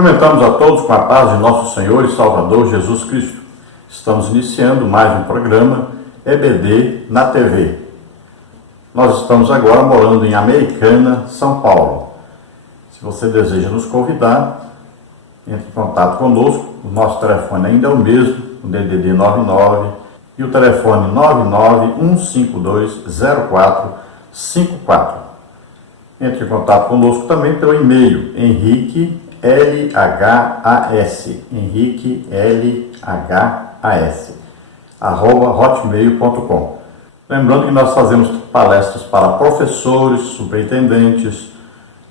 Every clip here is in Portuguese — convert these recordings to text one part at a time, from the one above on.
Cumprimentamos a todos com a paz de nosso Senhor e Salvador Jesus Cristo. Estamos iniciando mais um programa EBD na TV. Nós estamos agora morando em Americana, São Paulo. Se você deseja nos convidar, entre em contato conosco. O nosso telefone ainda é o mesmo, o DDD 99 e o telefone 991520454. Entre em contato conosco também pelo e-mail henriquelhas@hotmail.com. Lembrando que nós fazemos palestras para professores, superintendentes,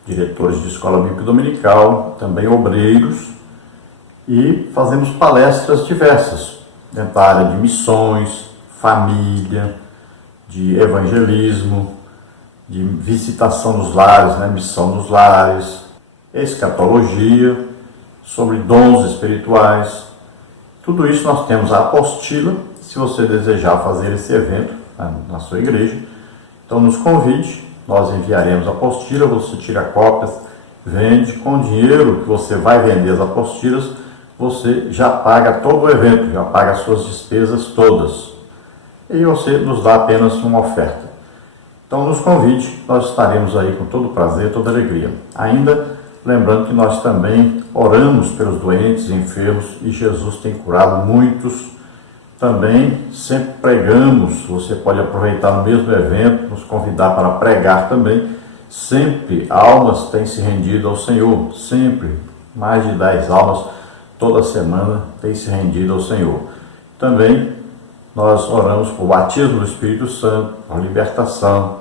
diretores de escola bíblica dominical, também obreiros, e fazemos palestras diversas dentro da área de missões, família, de evangelismo, de visitação nos lares, missão nos lares, escatologia, sobre dons espirituais. Tudo isso nós temos a apostila. Se você desejar fazer esse evento na sua igreja, então nos convide, nós enviaremos a apostila, você tira cópias, vende, com o dinheiro que você vai vender as apostilas, você já paga todo o evento, já paga as suas despesas todas. E você nos dá apenas uma oferta. Então nos convide, nós estaremos aí com todo prazer, toda alegria. Ainda lembrando que nós também oramos pelos doentes e enfermos e Jesus tem curado muitos. Também sempre pregamos, você pode aproveitar no mesmo evento, nos convidar para pregar também. Sempre almas têm se rendido ao Senhor, sempre mais de 10 almas toda semana têm se rendido ao Senhor. Também nós oramos por batismo do Espírito Santo, por libertação.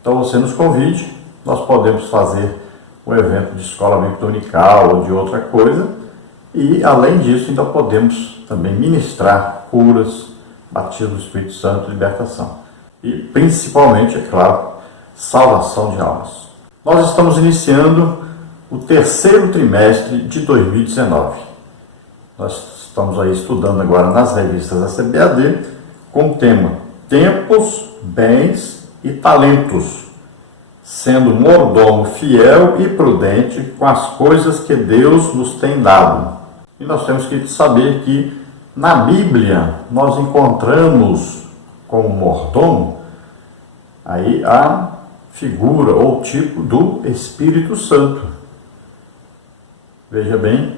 Então você nos convide, nós podemos fazer um evento de escola bíblica dominical ou de outra coisa, e além disso ainda podemos também ministrar curas, batismo do Espírito Santo, libertação. E principalmente, é claro, salvação de almas. Nós estamos iniciando o terceiro trimestre de 2019. Nós estamos aí estudando agora nas revistas da CBAD com o tema Tempos, Bens e Talentos, sendo mordomo fiel e prudente com as coisas que Deus nos tem dado. E nós temos que saber que na Bíblia nós encontramos como mordomo aí a figura ou tipo do Espírito Santo. Veja bem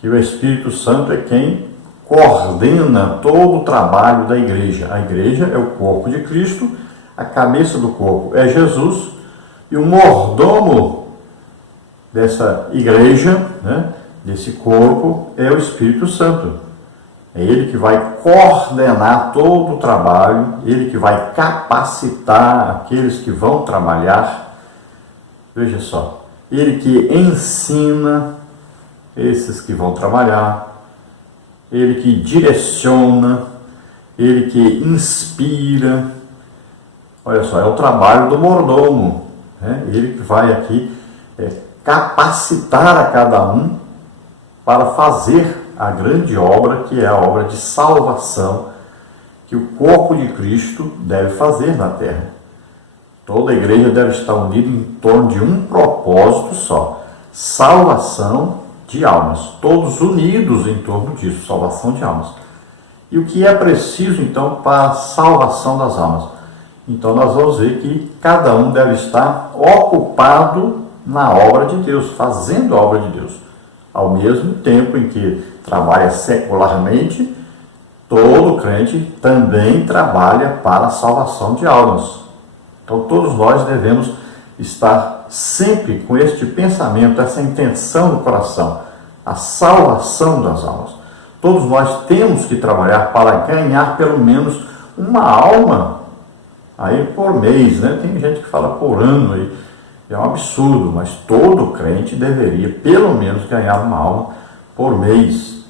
que o Espírito Santo é quem coordena todo o trabalho da igreja. A igreja é o corpo de Cristo, a cabeça do corpo é Jesus, e o mordomo dessa igreja, desse corpo, é o Espírito Santo. É ele que vai coordenar todo o trabalho, ele que vai capacitar aqueles que vão trabalhar. Veja só, ele que ensina esses que vão trabalhar, ele que direciona, ele que inspira. Olha só, é o trabalho do mordomo, ele que vai aqui capacitar a cada um para fazer a grande obra, que é a obra de salvação que o corpo de Cristo deve fazer na terra. Toda a igreja deve estar unida em torno de um propósito só: salvação de almas. Todos unidos em torno disso, salvação de almas. E o que é preciso então para a salvação das almas? Então nós vamos ver que cada um deve estar ocupado na obra de Deus, fazendo a obra de Deus. Ao mesmo tempo em que trabalha secularmente, todo crente também trabalha para a salvação de almas. Então todos nós devemos estar sempre com este pensamento, essa intenção no coração, a salvação das almas. Todos nós temos que trabalhar para ganhar pelo menos uma alma aí por mês, Tem gente que fala por ano aí, é um absurdo, mas todo crente deveria pelo menos ganhar uma alma por mês.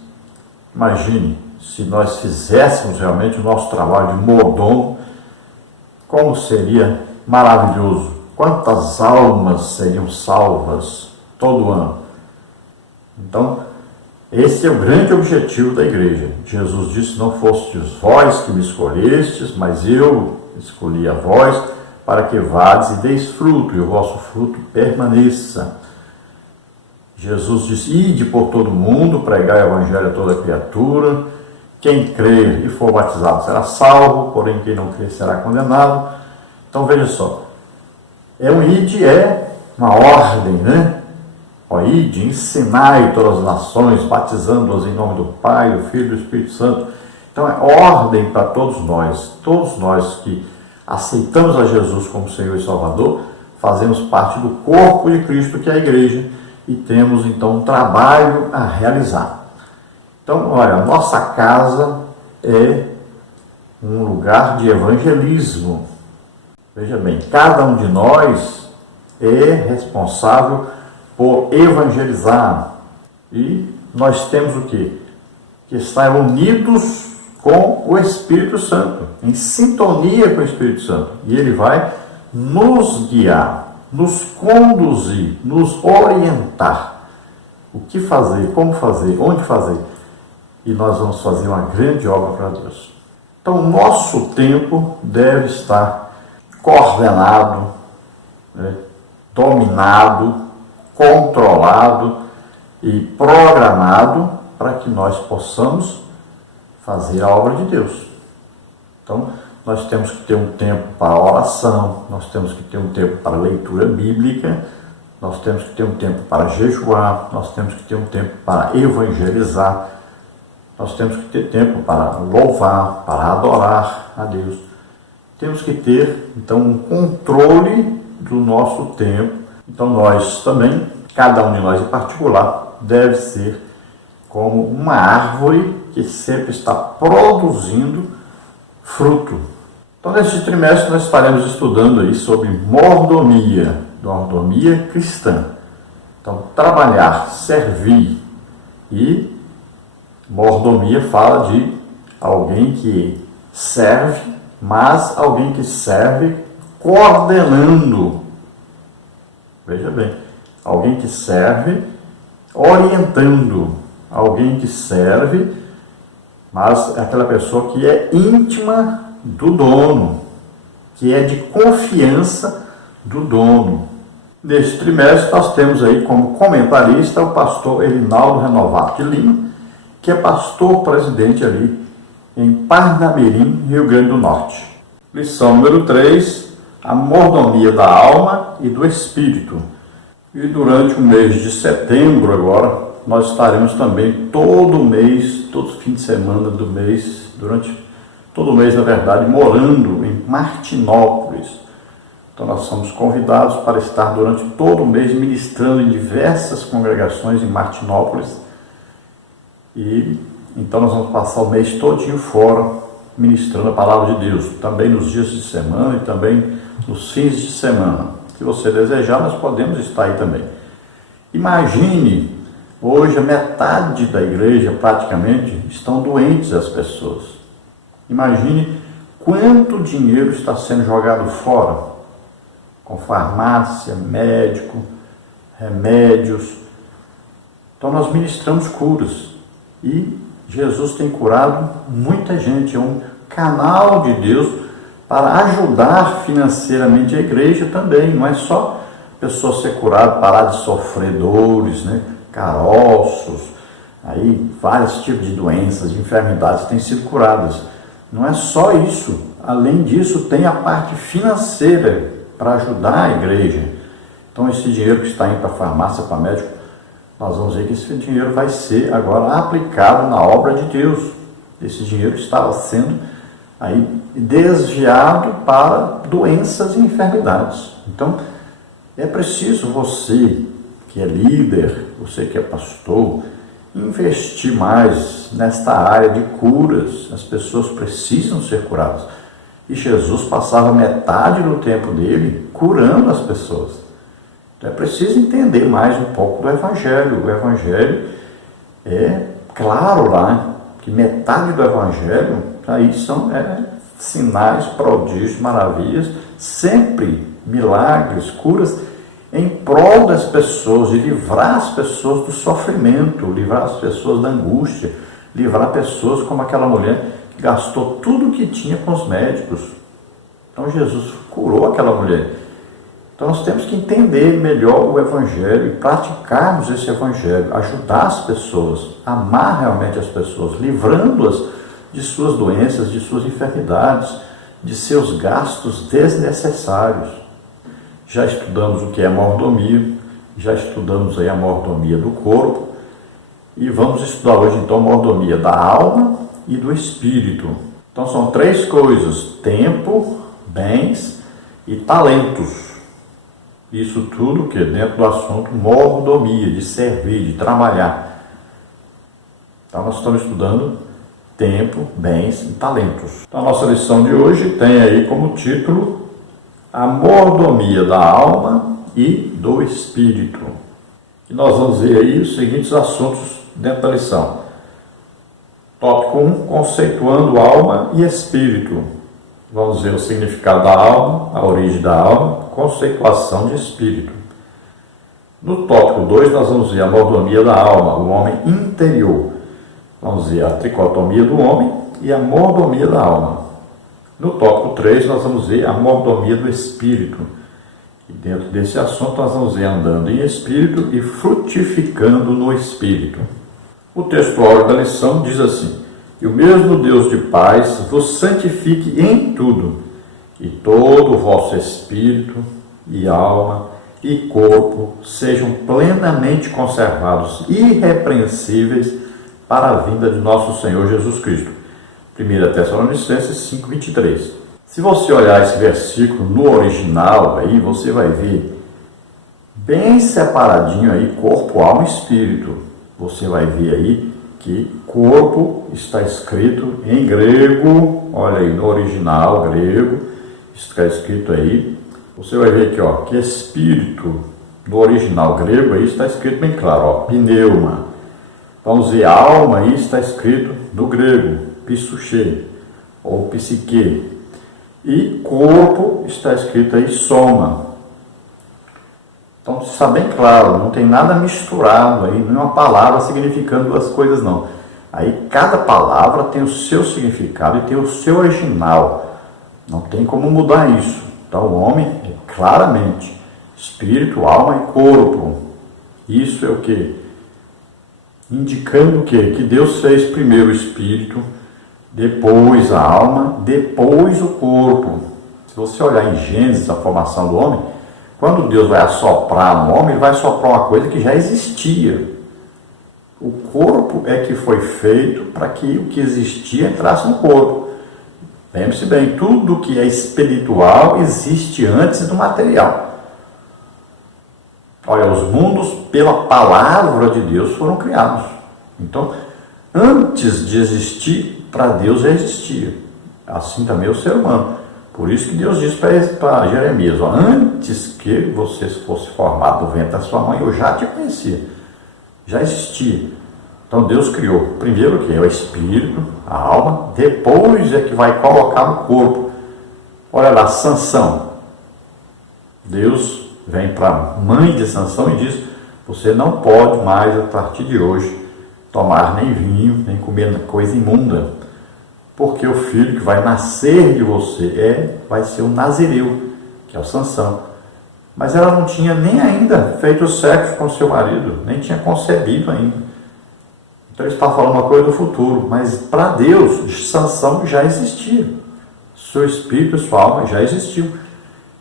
Imagine, se nós fizéssemos realmente o nosso trabalho de mordomo, como seria maravilhoso. Quantas almas seriam salvas todo ano? Então, esse é o grande objetivo da igreja. Jesus disse: não fostes vós que me escolhestes, mas eu escolhi a vós, para que vades e deis fruto, e o vosso fruto permaneça. Jesus disse: ide por todo mundo, pregai o evangelho a toda criatura. Quem crer e for batizado será salvo, porém quem não crer será condenado. Então veja só, um ide é uma ordem, né? Ó, ide, ensinai todas as nações, batizando-as em nome do Pai, do Filho e do Espírito Santo. Então é ordem para todos nós que aceitamos a Jesus como Senhor e Salvador, fazemos parte do corpo de Cristo, que é a igreja, e temos então um trabalho a realizar. Então, olha, a nossa casa é um lugar de evangelismo. Veja bem, cada um de nós é responsável por evangelizar. E nós temos o quê? Que estar unidos com o Espírito Santo, em sintonia com o Espírito Santo. E ele vai nos guiar, nos conduzir, nos orientar. O que fazer, como fazer, onde fazer. E nós vamos fazer uma grande obra para Deus. Então, o nosso tempo deve estar coordenado, né, dominado, controlado e programado para que nós possamos fazer a obra de Deus. Então, nós temos que ter um tempo para oração, nós temos que ter um tempo para leitura bíblica, nós temos que ter um tempo para jejuar, nós temos que ter um tempo para evangelizar, nós temos que ter tempo para louvar, para adorar a Deus. Temos que ter, então, um controle do nosso tempo. Então, nós também, cada um de nós em particular, deve ser como uma árvore que sempre está produzindo fruto. Então, neste trimestre, nós estaremos estudando aí sobre mordomia cristã. Então, trabalhar, servir. E mordomia fala de alguém que serve, mas alguém que serve coordenando. Veja bem, alguém que serve orientando, alguém que serve, mas é aquela pessoa que é íntima do dono, que é de confiança do dono. Neste trimestre nós temos aí como comentarista o pastor Elinaldo Renovato de Lima, que é pastor presidente ali em Parnamirim, Rio Grande do Norte. Lição número 3, a mordomia da alma e do espírito. E durante o mês de setembro agora, nós estaremos também todo mês, todo fim de semana do mês, durante todo mês, na verdade, morando em Martinópolis. Então nós somos convidados para estar durante todo o mês ministrando em diversas congregações em Martinópolis. E então nós vamos passar o mês todinho fora, ministrando a palavra de Deus, também nos dias de semana e também nos fins de semana. Se você desejar, nós podemos estar aí também. Imagine, hoje a metade da igreja praticamente estão doentes as pessoas. Imagine quanto dinheiro está sendo jogado fora, com farmácia, médico, remédios. Então nós ministramos curas. E Jesus tem curado muita gente, é um canal de Deus para ajudar financeiramente a igreja também. Não é só a pessoa ser curada, parar de sofrer dores, né, caroços, aí vários tipos de doenças, de enfermidades têm sido curadas. Não é só isso. Além disso, tem a parte financeira para ajudar a igreja. Então esse dinheiro que está indo para a farmácia, para médico, nós vamos ver que esse dinheiro vai ser agora aplicado na obra de Deus. Esse dinheiro estava sendo aí desviado para doenças e enfermidades. Então, é preciso você, que é líder, você que é pastor, investir mais nesta área de curas. As pessoas precisam ser curadas. E Jesus passava metade do tempo dele curando as pessoas. Então é preciso entender mais um pouco do Evangelho. O Evangelho é claro lá, que metade do Evangelho aí são sinais, prodígios, maravilhas, sempre milagres, curas, em prol das pessoas, de livrar as pessoas do sofrimento, livrar as pessoas da angústia, livrar pessoas como aquela mulher que gastou tudo o que tinha com os médicos. Então Jesus curou aquela mulher. Então nós temos que entender melhor o Evangelho e praticarmos esse Evangelho, ajudar as pessoas, amar realmente as pessoas, livrando-as de suas doenças, de suas enfermidades, de seus gastos desnecessários. Já estudamos o que é mordomia, já estudamos aí a mordomia do corpo e vamos estudar hoje então a mordomia da alma e do espírito. Então são 3 coisas: tempo, bens e talentos. Isso tudo que dentro do assunto mordomia, de servir, de trabalhar. Então nós estamos estudando tempo, bens e talentos. Então a nossa lição de hoje tem aí como título a mordomia da alma e do espírito. E nós vamos ver aí os seguintes assuntos dentro da lição. Tópico 1, conceituando alma e espírito. Vamos ver o significado da alma, a origem da alma, conceituação de espírito. No tópico 2, nós vamos ver a mordomia da alma, o homem interior. Vamos ver a tricotomia do homem e a mordomia da alma. No tópico 3, nós vamos ver a mordomia do espírito. E dentro desse assunto, nós vamos ver andando em espírito e frutificando no espírito. O textual da lição diz assim: e o mesmo Deus de paz vos santifique em tudo, e todo o vosso espírito e alma e corpo sejam plenamente conservados, irrepreensíveis, para a vinda de nosso Senhor Jesus Cristo. 1 Tessalonicenses 5:23. Se você olhar esse versículo no original, aí você vai ver bem separadinho aí corpo, alma e espírito. Você vai ver aí que corpo está escrito em grego, olha aí no original grego, está escrito aí. Você vai ver aqui, ó, que espírito no original grego aí está escrito bem claro, ó, pneuma. Vamos ver alma aí está escrito no grego, psuche ou psique. E corpo está escrito aí soma. Então está bem claro, não tem nada misturado aí, nenhuma palavra significando duas coisas não. Aí cada palavra tem o seu significado e tem o seu original. Não tem como mudar isso. Então o homem é claramente espírito, alma e corpo. Isso é o que? Indicando o quê? Que Deus fez primeiro o espírito, depois a alma, depois o corpo. Se você olhar em Gênesis, a formação do homem, quando Deus vai assoprar no homem, ele vai soprar uma coisa que já existia. O corpo é que foi feito para que o que existia entrasse no corpo. Lembre-se bem, tudo que é espiritual existe antes do material. Olha, os mundos pela palavra de Deus foram criados. Então, antes de existir, para Deus já existia. Assim também o ser humano. Por isso que Deus diz para Jeremias, ó, antes que você fosse formado no ventre da sua mãe, eu já te conhecia. Já existia. Então Deus criou primeiro o que? É o espírito, a alma, depois é que vai colocar no corpo. Olha lá, Sansão. Deus vem para a mãe de Sansão e diz: você não pode mais, a partir de hoje, tomar nem vinho, nem comer coisa imunda, porque o filho que vai nascer de você vai ser o Nazireu, que é o Sansão. Mas ela não tinha nem ainda feito sexo com seu marido, nem tinha concebido ainda. Então ele está falando uma coisa do futuro, mas para Deus, Sansão já existia. Seu espírito e sua alma já existiu.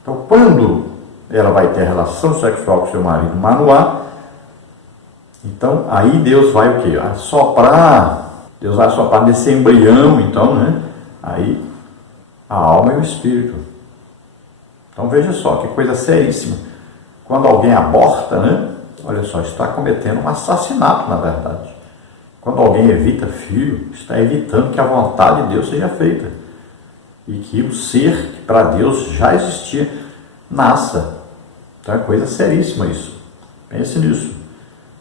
Então quando ela vai ter relação sexual com seu marido Manoá, então aí Deus vai o quê? Assoprar. Deus vai soprar nesse embrião, então, né? Aí a alma e o espírito. Então veja só que coisa seríssima. Quando alguém aborta, né? Olha só, está cometendo um assassinato, na verdade. Quando alguém evita filho, está evitando que a vontade de Deus seja feita. E que o ser que para Deus já existia, nasça. Então é coisa seríssima isso. Pense nisso.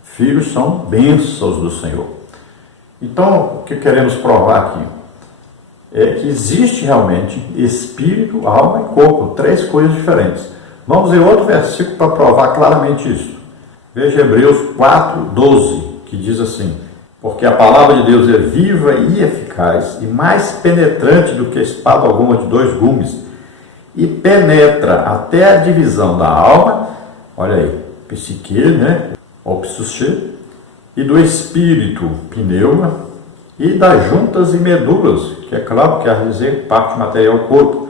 Filhos são bênçãos do Senhor. Então, o que queremos provar aqui é que existe realmente espírito, alma e corpo, 3 coisas diferentes. Vamos ver outro versículo para provar claramente isso. Veja Hebreus 4:12, que diz assim: porque a palavra de Deus é viva e eficaz, e mais penetrante do que espada alguma de 2 gumes, e penetra até a divisão da alma, olha aí, psique, né, ou psuche, e do espírito, pneuma, e das juntas e medulas, que é claro que quer dizer parte material do corpo,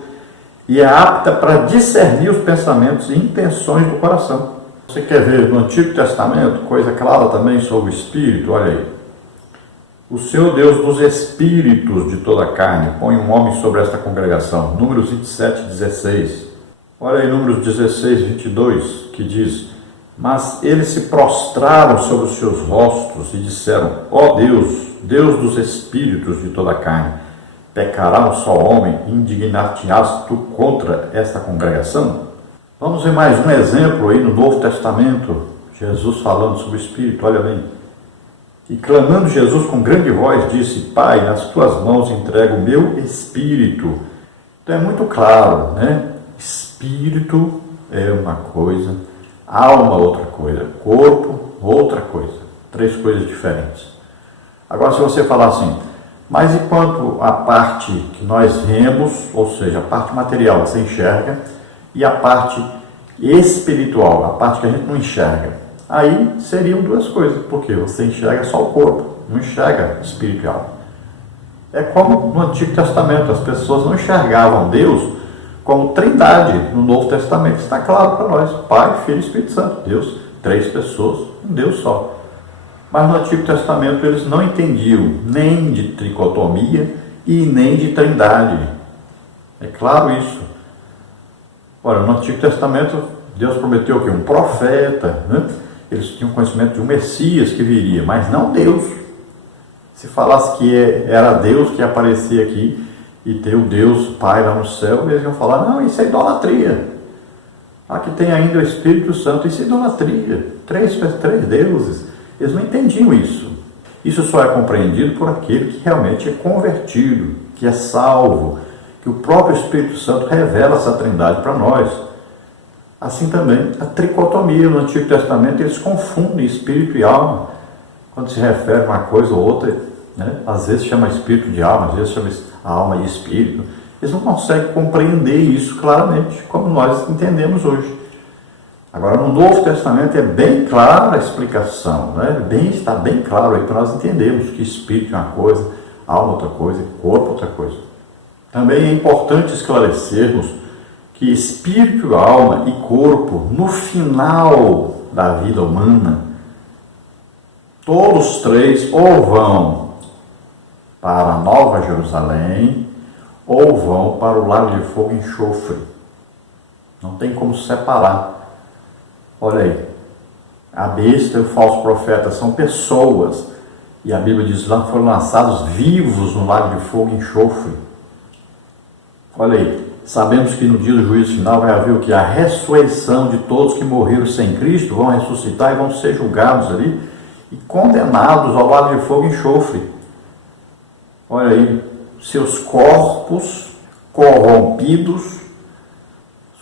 e é apta para discernir os pensamentos e intenções do coração. Você quer ver no Antigo Testamento, coisa clara também sobre o espírito, olha aí. O Senhor Deus dos espíritos de toda a carne põe um homem sobre esta congregação. Números 27, 16. Olha aí, Números 16, 22, que diz: mas eles se prostraram sobre os seus rostos e disseram: ó Deus, Deus dos espíritos de toda a carne, pecará um só homem e indignar-te-ás tu contra esta congregação? Vamos ver mais um exemplo aí no Novo Testamento, Jesus falando sobre o Espírito, olha bem. E clamando Jesus com grande voz, disse: Pai, nas tuas mãos entrego o meu espírito. Então é muito claro, né? Espírito é uma coisa, alma outra coisa, corpo outra coisa. Três coisas diferentes. Agora, se você falar assim, mas e quanto à parte que nós vemos, ou seja, a parte material que você enxerga, e a parte espiritual, a parte que a gente não enxerga? Aí seriam duas coisas, porque você enxerga só o corpo, não enxerga espírito e alma. É como no Antigo Testamento, as pessoas não enxergavam Deus como trindade. No Novo Testamento está claro para nós: Pai, Filho e Espírito Santo. Deus, três pessoas, um Deus só. Mas no Antigo Testamento eles não entendiam nem de tricotomia e nem de trindade. É claro isso. Ora, no Antigo Testamento Deus prometeu que um profeta, né? Eles tinham conhecimento de um Messias que viria, mas não Deus. Se falasse que era Deus que aparecia aqui e ter o Deus Pai lá no céu, eles iam falar: não, isso é idolatria. Aqui tem ainda o Espírito Santo, isso é idolatria. Três deuses. Eles não entendiam isso. Isso só é compreendido por aquele que realmente é convertido, que é salvo, que o próprio Espírito Santo revela essa trindade para nós. Assim também a tricotomia. No Antigo Testamento eles confundem espírito e alma quando se refere a uma coisa ou outra, né? Às vezes chama espírito de alma, às vezes chama a alma de espírito. Eles não conseguem compreender isso claramente, como nós entendemos hoje. Agora, no Novo Testamento é bem clara a explicação, né? Está bem claro aí para nós entendermos que espírito é uma coisa, alma outra coisa, corpo outra coisa. Também é importante esclarecermos que espírito, alma e corpo, no final da vida humana, todos três ou vão para a Nova Jerusalém ou vão para o lago de fogo e enxofre. Não tem como separar. Olha aí, a besta e o falso profeta são pessoas, e a Bíblia diz lá que foram lançados vivos no lago de fogo e enxofre. Olha aí, sabemos que no dia do juízo final vai haver o que? A ressurreição de todos que morreram sem Cristo, vão ressuscitar e vão ser julgados ali e condenados ao lago de fogo e enxofre. Olha aí, seus corpos corrompidos,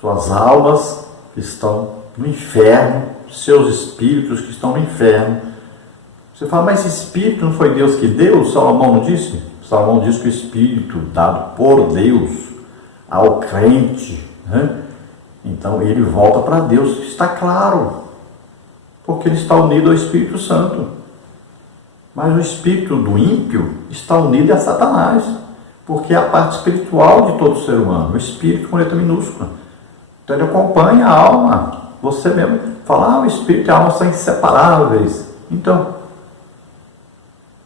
suas almas que estão no inferno, seus espíritos que estão no inferno. Você fala, mas esse espírito não foi Deus que deu? Salomão não disse? Salomão diz que o espírito dado por Deus ao crente, né? Então ele volta para Deus, está claro, porque ele está unido ao Espírito Santo. Mas o espírito do ímpio está unido a Satanás, porque é a parte espiritual de todo ser humano, o espírito com letra minúscula. Então ele acompanha a alma. Você mesmo fala: o espírito e a alma são inseparáveis. Então,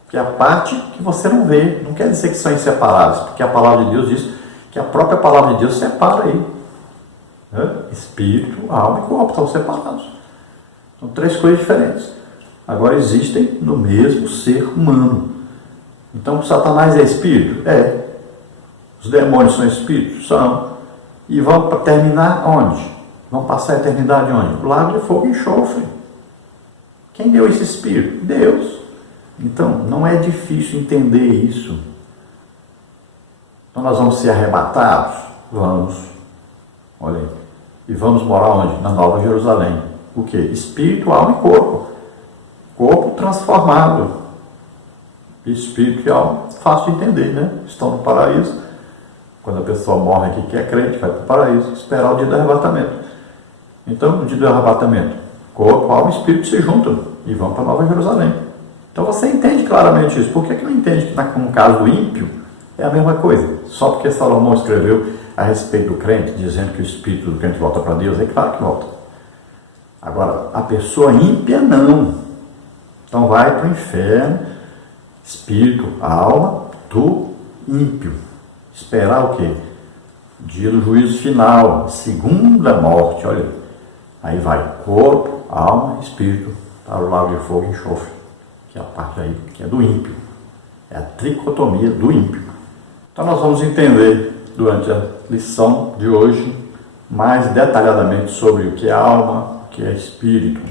que é a parte que você não vê, não quer dizer que são inseparáveis, porque a palavra de Deus diz que a própria palavra de Deus separa aí, né? Espírito, alma e corpo estão separados. São três coisas diferentes. Agora existem no mesmo ser humano. Então, Satanás é espírito? É. Os demônios são espíritos? São. E vão terminar onde? Vão passar a eternidade onde? Lago de fogo e enxofre. Quem deu esse espírito? Deus. Então, não é difícil entender isso. Então, nós vamos ser arrebatados? Vamos. Olha aí. E vamos morar onde? Na Nova Jerusalém. O quê? Espírito, alma e corpo. Corpo transformado. Espírito e alma, fácil de entender, né? Estão no paraíso. Quando a pessoa morre aqui, que é crente, vai para o paraíso, esperar o dia do arrebatamento. Então, no dia do arrebatamento, corpo, alma e espírito se juntam e vão para Nova Jerusalém. Então você entende claramente isso. Por que não entende que no caso do ímpio é a mesma coisa? Só porque Salomão escreveu a respeito do crente, dizendo que o espírito do crente volta para Deus, é claro que volta. Agora, a pessoa ímpia não. Então vai para o inferno, espírito, alma do ímpio. Esperar o quê? O dia do juízo final, segunda morte, olha. Aí vai corpo, alma, espírito, para o lago de fogo e enxofre, que é a parte aí que é do ímpio. É a tricotomia do ímpio. Então nós vamos entender durante a lição de hoje mais detalhadamente sobre o que é alma, o que é espírito.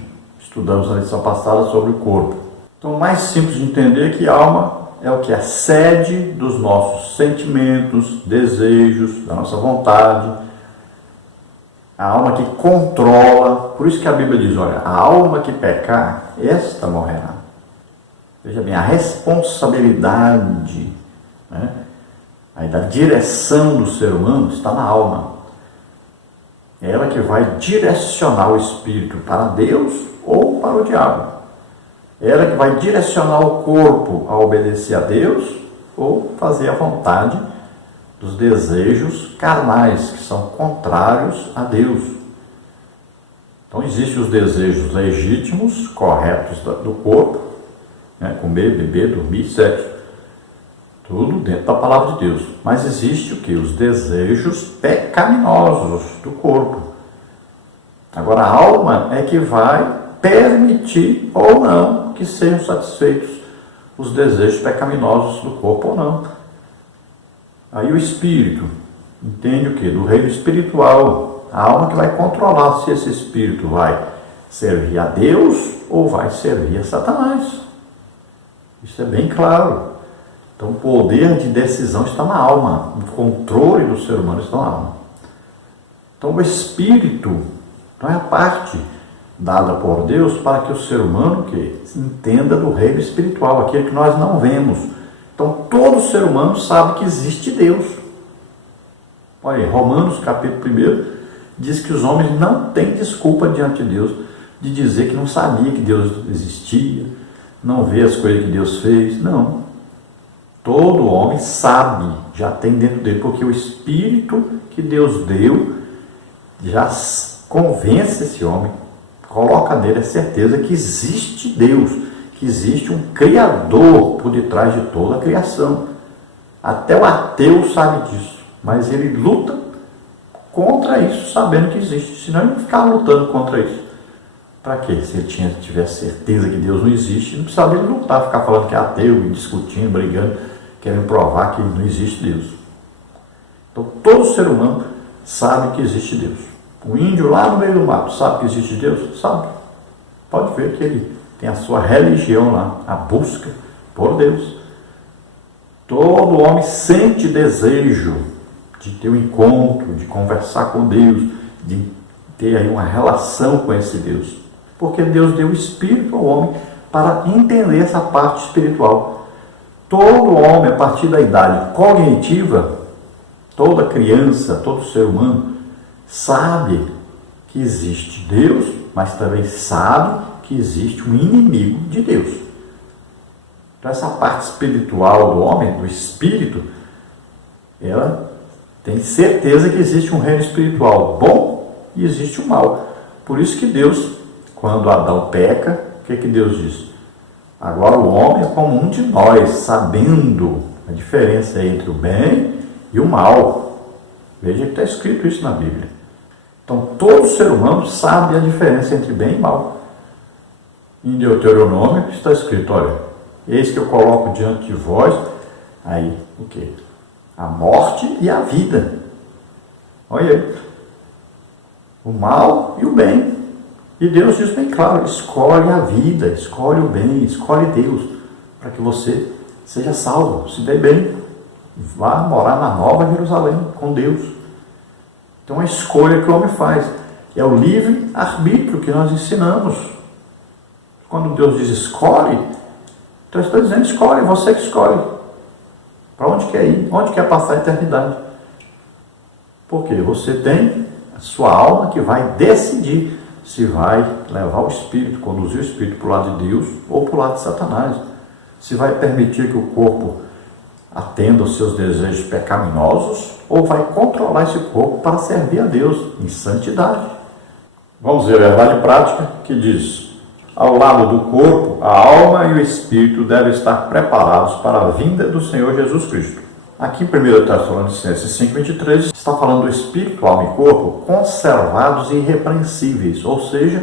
Estudamos na lição passada sobre o corpo. Então o mais simples de entender é que alma é o que é a sede dos nossos sentimentos, desejos, da nossa vontade. A alma que controla. Por isso que a Bíblia diz, olha, a alma que pecar, esta morrerá. Veja bem, a responsabilidade, né, aí da direção do ser humano está na alma. É ela que vai direcionar o espírito para Deus ou para o diabo. É ela que vai direcionar o corpo a obedecer a Deus ou fazer a vontade dos desejos carnais, que são contrários a Deus. Então existem os desejos legítimos, corretos do corpo, né? Comer, beber, dormir, sexo. Tudo dentro da palavra de Deus. Mas existe o que? Os desejos pecaminosos do corpo. Agora a alma é que vai permitir ou não que sejam satisfeitos os desejos pecaminosos do corpo ou não. Aí o espírito entende o que? Do reino espiritual. A alma que vai controlar se esse espírito vai servir a Deus ou vai servir a Satanás. Isso é bem claro. Então o poder de decisão está na alma. O controle do ser humano está na alma. Então o espírito não é a parte dada por Deus para que o ser humano que entenda do reino espiritual, aquele que nós não vemos. Então todo ser humano sabe que existe Deus. Olha aí, Romanos capítulo 1 diz que os homens não têm desculpa diante de Deus de dizer que não sabia que Deus existia, não vê as coisas que Deus fez. Não. Todo homem sabe, já tem dentro dele, porque o Espírito que Deus deu já convence esse homem, coloca nele a certeza que existe Deus, que existe um Criador por detrás de toda a criação. Até o ateu sabe disso, mas ele luta contra isso, sabendo que existe, senão ele não ficava lutando contra isso. Para quê? Se ele tivesse certeza que Deus não existe, não precisava ele lutar, ficar falando que é ateu, discutindo, brigando, querendo provar que não existe Deus. Então todo ser humano sabe que existe Deus. O índio lá no meio do mato sabe que existe Deus? Sabe. Pode ver que ele tem a sua religião lá, a busca por Deus. Todo homem sente desejo de ter um encontro, de conversar com Deus, de ter aí uma relação com esse Deus. Porque Deus deu o Espírito ao homem para entender essa parte espiritual. Todo homem, a partir da idade cognitiva, toda criança, todo ser humano, sabe que existe Deus, mas também sabe que existe um inimigo de Deus. Então essa parte espiritual do homem, do espírito, ela tem certeza que existe um reino espiritual bom e existe o mal. Por isso que Deus, quando Adão peca, o que Deus diz? Agora o homem é como um de nós, sabendo a diferença entre o bem e o mal. Veja que está escrito isso na Bíblia. Então todo ser humano sabe a diferença entre bem e mal. Em Deuteronômio está escrito, olha, eis que eu coloco diante de vós, aí o quê? A morte e a vida. Olha aí. O mal e o bem. E Deus diz bem claro, escolhe a vida, escolhe o bem, escolhe Deus, para que você seja salvo, se dê bem, vá morar na Nova Jerusalém com Deus. Então a escolha que o homem faz é o livre arbítrio que nós ensinamos. Quando Deus diz escolhe, então está dizendo escolhe, você que escolhe. Para onde quer ir, onde quer passar a eternidade. Porque você tem a sua alma que vai decidir se vai levar o espírito, conduzir o espírito para o lado de Deus ou para o lado de Satanás. Se vai permitir que o corpo atenda aos seus desejos pecaminosos ou vai controlar esse corpo para servir a Deus em santidade. Vamos ver a verdade prática que diz: ao lado do corpo, a alma e o espírito devem estar preparados para a vinda do Senhor Jesus Cristo. Aqui em 1 Tessalonicenses 5,23 está falando do espírito, alma e corpo conservados e irrepreensíveis, ou seja,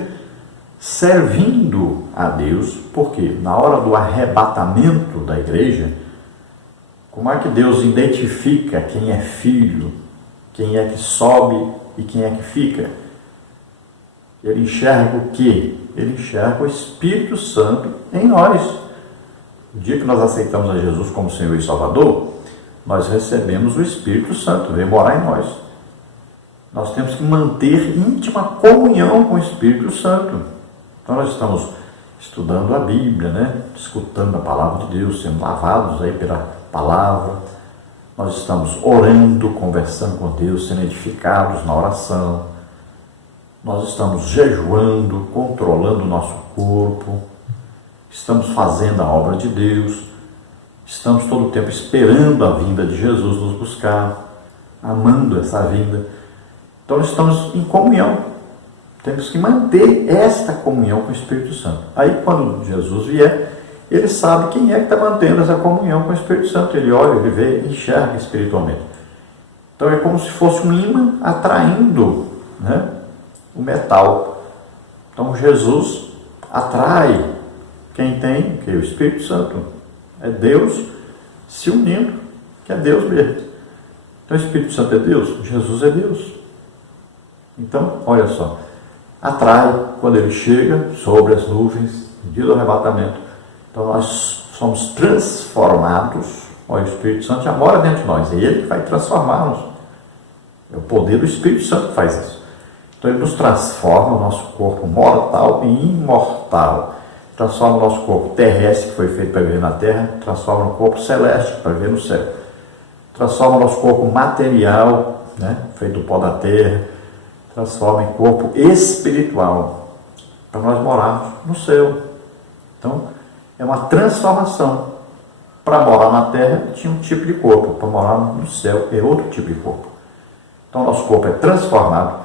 servindo a Deus, porque na hora do arrebatamento da igreja, como é que Deus identifica quem é filho, quem é que sobe e quem é que fica? Ele enxerga o quê? Ele enxerga o Espírito Santo em nós. O dia que nós aceitamos a Jesus como Senhor e Salvador, nós recebemos o Espírito Santo, vem morar em nós. Nós temos que manter íntima comunhão com o Espírito Santo. Então nós estamos estudando a Bíblia, né? Escutando a palavra de Deus, sendo lavados aí pela palavra. Nós estamos orando, conversando com Deus, sendo edificados na oração. Nós estamos jejuando, controlando o nosso corpo. Estamos fazendo a obra de Deus. Estamos todo o tempo esperando a vinda de Jesus nos buscar, amando essa vinda. Então nós estamos em comunhão. Temos que manter esta comunhão com o Espírito Santo. Aí quando Jesus vier, ele sabe quem é que está mantendo essa comunhão com o Espírito Santo. Ele olha, ele vê, enxerga espiritualmente. Então é como se fosse um imã atraindo, né, o metal. Então Jesus atrai quem tem, que é o Espírito Santo. É Deus se unindo, que é Deus mesmo. Então o Espírito Santo é Deus, Jesus é Deus. Então, olha só, atrai quando ele chega sobre as nuvens, no dia do arrebatamento. Então nós somos transformados. Olha, o Espírito Santo já mora dentro de nós, é ele que vai transformar-nos. É o poder do Espírito Santo que faz isso. Então ele nos transforma o nosso corpo mortal em imortal. Transforma o nosso corpo terrestre, que foi feito para viver na terra, transforma no corpo celeste, para viver no céu. Transforma o nosso corpo material, né, feito do pó da terra, transforma em corpo espiritual, para nós morarmos no céu. Então, é uma transformação. Para morar na terra, tinha um tipo de corpo, para morar no céu, é outro tipo de corpo. Então, nosso corpo é transformado,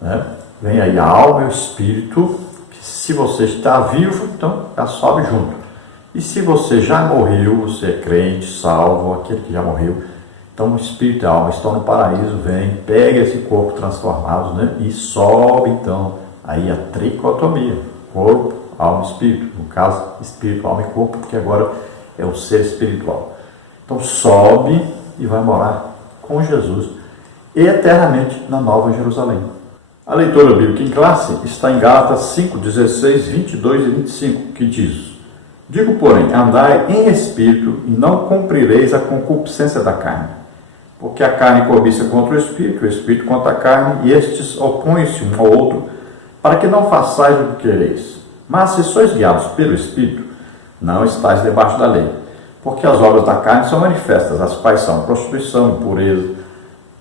né? Vem aí a alma e o espírito. Se você está vivo, então já sobe junto. E se você já morreu, você é crente, salvo, aquele que já morreu, então o espírito e a alma estão no paraíso, vem, pega esse corpo transformado, né, e sobe então aí a tricotomia, corpo, alma e espírito. No caso, espírito, alma e corpo, porque agora é o ser espiritual. Então sobe e vai morar com Jesus eternamente na Nova Jerusalém. A leitura bíblica em classe está em Gálatas 5, 16, 22 e 25, que diz: digo, porém, andai em espírito e não cumprireis a concupiscência da carne. Porque a carne cobiça contra o espírito contra a carne, e estes opõem-se um ao outro, para que não façais o que quereis. Mas se sois guiados pelo Espírito, não estáis debaixo da lei. Porque as obras da carne são manifestas, as quais são prostituição, impureza,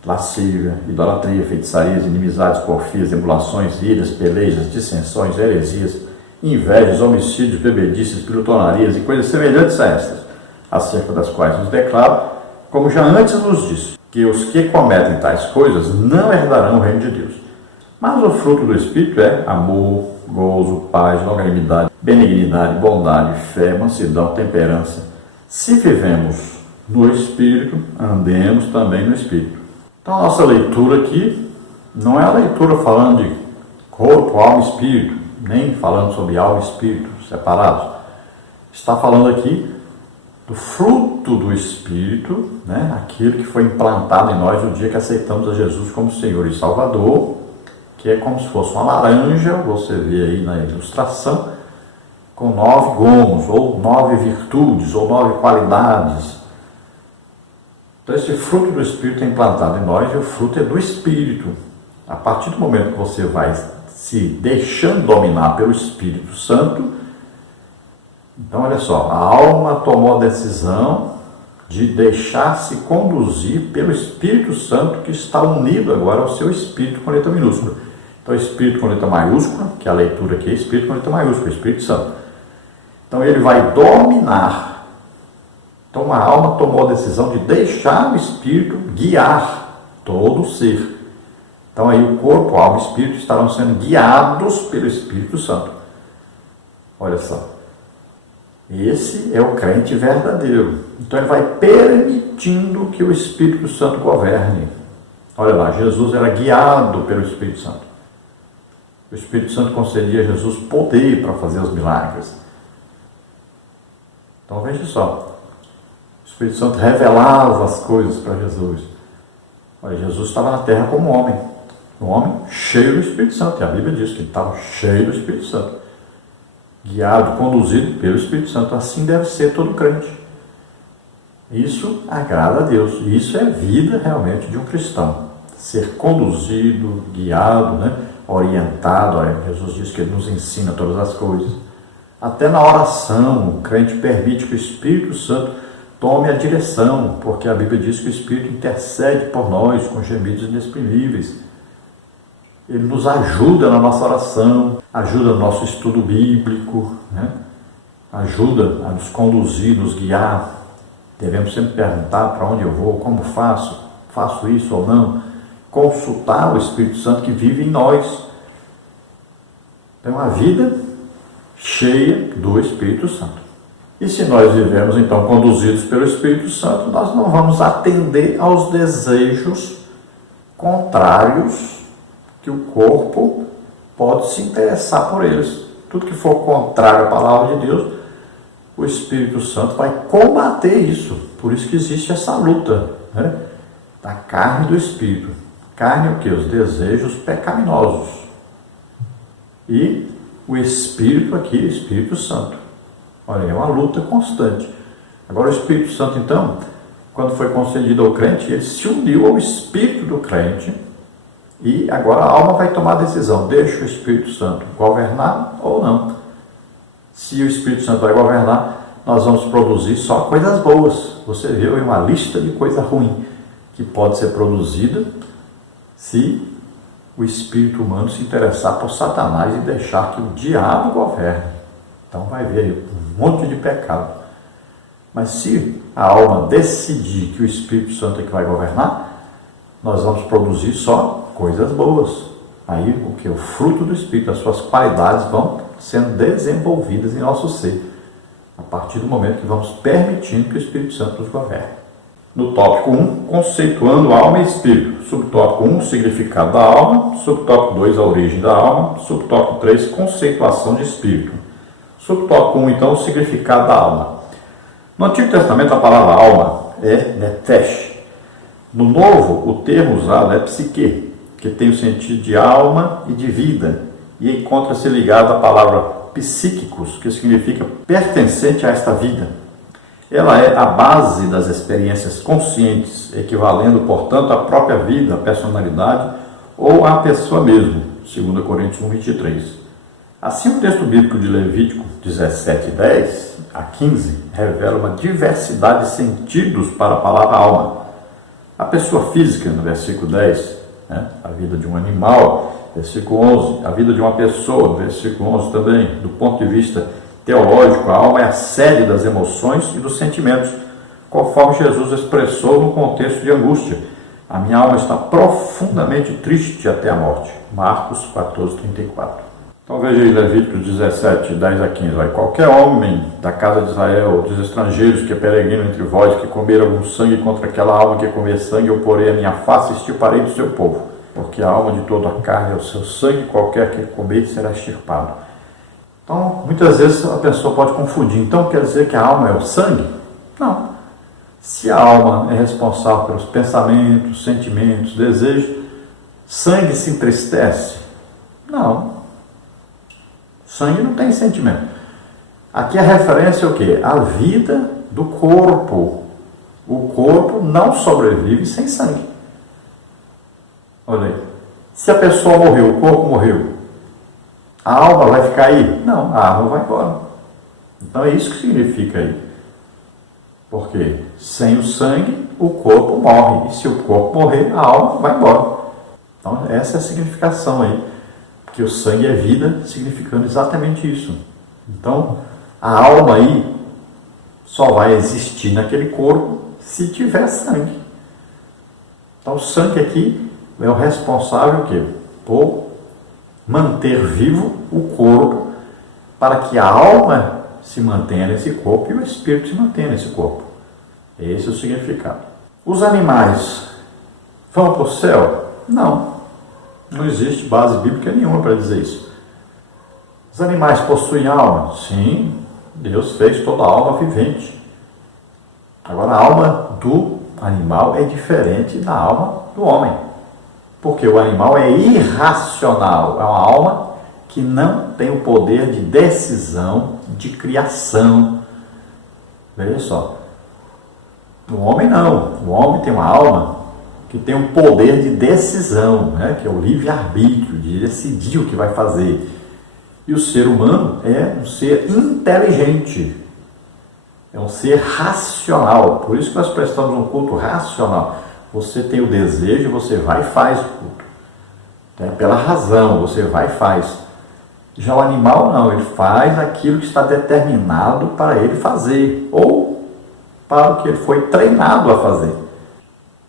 lascívia, idolatria, feitiçarias, inimizades, porfias, emulações, iras, pelejas, dissensões, heresias, invejas, homicídios, bebedices, glutonarias e coisas semelhantes a estas, acerca das quais nos declaro, como já antes nos disse, que os que cometem tais coisas não herdarão o reino de Deus. Mas o fruto do Espírito é amor, gozo, paz, longanimidade, benignidade, bondade, fé, mansidão, temperança. Se vivemos no Espírito, andemos também no Espírito. Então, a nossa leitura aqui não é a leitura falando de corpo, alma e espírito, nem falando sobre alma e espírito separados. Está falando aqui do fruto do Espírito, né? Aquilo que foi implantado em nós no dia que aceitamos a Jesus como Senhor e Salvador, que é como se fosse uma laranja, você vê aí na ilustração, com 9 gomos, ou 9 virtudes, ou 9 qualidades. Então esse fruto do Espírito é implantado em nós, e o fruto é do Espírito. A partir do momento que você vai se deixando dominar pelo Espírito Santo, então olha só, a alma tomou a decisão de deixar-se conduzir pelo Espírito Santo, que está unido agora ao seu Espírito com letra minúscula. Então, Espírito com letra maiúscula, que a leitura aqui é Espírito com letra maiúscula, Espírito Santo. Então, ele vai dominar. Então, a alma tomou a decisão de deixar o Espírito guiar todo o ser. Então, aí o corpo, a alma e o Espírito estarão sendo guiados pelo Espírito Santo. Olha só. Esse é o crente verdadeiro. Então, ele vai permitindo que o Espírito Santo governe. Olha lá, Jesus era guiado pelo Espírito Santo. O Espírito Santo concedia a Jesus poder para fazer os milagres. Então, veja só. O Espírito Santo revelava as coisas para Jesus. Olha, Jesus estava na terra como homem. Um homem cheio do Espírito Santo. E a Bíblia diz que ele estava cheio do Espírito Santo. Guiado, conduzido pelo Espírito Santo. Assim deve ser todo crente. Isso agrada a Deus. E isso é vida realmente de um cristão. Ser conduzido, guiado, né? Orientado. Olha, Jesus diz que ele nos ensina todas as coisas. Até na oração, o crente permite que o Espírito Santo tome a direção, porque a Bíblia diz que o Espírito intercede por nós com gemidos inexprimíveis. Ele nos ajuda na nossa oração, ajuda no nosso estudo bíblico, né? Ajuda a nos conduzir, nos guiar. Devemos sempre perguntar para onde eu vou, como faço isso ou não. Consultar o Espírito Santo que vive em nós. É uma vida cheia do Espírito Santo. E se nós vivemos então conduzidos pelo Espírito Santo, nós não vamos atender aos desejos contrários que o corpo pode se interessar por eles. Tudo que for contrário à palavra de Deus, o Espírito Santo vai combater isso. Por isso que existe essa luta, né? Da carne e do Espírito. Carne é o quê? Os desejos pecaminosos. E o Espírito aqui, o Espírito Santo. Olha, é uma luta constante. Agora o Espírito Santo, então, quando foi concedido ao crente, ele se uniu ao Espírito do crente. E agora a alma vai tomar a decisão, deixa o Espírito Santo governar ou não. Se o Espírito Santo vai governar, nós vamos produzir só coisas boas. Você viu aí uma lista de coisa ruim que pode ser produzida se o espírito humano se interessar por Satanás e deixar que o diabo governe. Então vai ver aí um monte de pecado. Mas se a alma decidir que o Espírito Santo é que vai governar, nós vamos produzir só coisas boas. Aí o que? O fruto do Espírito, as suas qualidades vão sendo desenvolvidas em nosso ser, a partir do momento que vamos permitindo que o Espírito Santo nos governe. No tópico 1, conceituando alma e espírito. Subtópico 1, significado da alma. Subtópico 2, a origem da alma. Subtópico 3, conceituação de espírito. Subtópico 1, então, o significado da alma. No Antigo Testamento, a palavra alma é nefesh. No Novo, o termo usado é psique, que tem o sentido de alma e de vida, e encontra-se ligado à palavra psíquicos, que significa pertencente a esta vida. Ela é a base das experiências conscientes, equivalendo, portanto, à própria vida, à personalidade ou à pessoa mesmo, 2 Coríntios 1:23. Assim, o texto bíblico de Levítico 17:10 a 15 revela uma diversidade de sentidos para a palavra alma. A pessoa física, no versículo 10, a vida de um animal, versículo 11, a vida de uma pessoa, versículo 11 também. Do ponto de vista teológico, a alma é a sede das emoções e dos sentimentos, conforme Jesus expressou no contexto de angústia. A minha alma está profundamente triste até a morte. Marcos 14:34. Então veja aí Levíticos 17, 10 a 15. Vai. Qualquer homem da casa de Israel, dos estrangeiros que é peregrino entre vós, que comer algum sangue contra aquela alma que comer sangue, eu porei a minha face e extirparei do seu povo. Porque a alma de toda a carne é o seu sangue, qualquer que comer será extirpado. Então, muitas vezes a pessoa pode confundir. Então, quer dizer que a alma é o sangue? Não. Se a alma é responsável pelos pensamentos, sentimentos, desejos, sangue se entristece? Não. Sangue não tem sentimento. Aqui a referência é o quê? A vida do corpo. O corpo não sobrevive sem sangue. Olha aí. Se a pessoa morreu, o corpo morreu, a alma vai ficar aí? Não, a alma vai embora. Então é isso que significa aí. Porque sem o sangue, o corpo morre. E se o corpo morrer, a alma vai embora. Então, essa é a significação aí. Porque o sangue é vida, significando exatamente isso. Então, a alma aí só vai existir naquele corpo se tiver sangue. Então, o sangue aqui é o responsável por manter vivo o corpo, para que a alma se mantenha nesse corpo e o espírito se mantenha nesse corpo. Esse é o significado. Os animais vão para o céu? Não. Não existe base bíblica nenhuma para dizer isso. Os animais possuem alma? Sim, Deus fez toda a alma vivente. Agora, a alma do animal é diferente da alma do homem. Porque o animal é irracional, é uma alma que não tem o poder de decisão, de criação. Veja só. O homem não. O homem tem uma alma que tem um poder de decisão, né? Que é o livre-arbítrio, de decidir o que vai fazer. E o ser humano é um ser inteligente, é um ser racional. Por isso que nós prestamos um culto racional. Você tem o desejo, você vai e faz o culto. É pela razão, você vai e faz. Já o animal não, ele faz aquilo que está determinado para ele fazer, ou para o que ele foi treinado a fazer.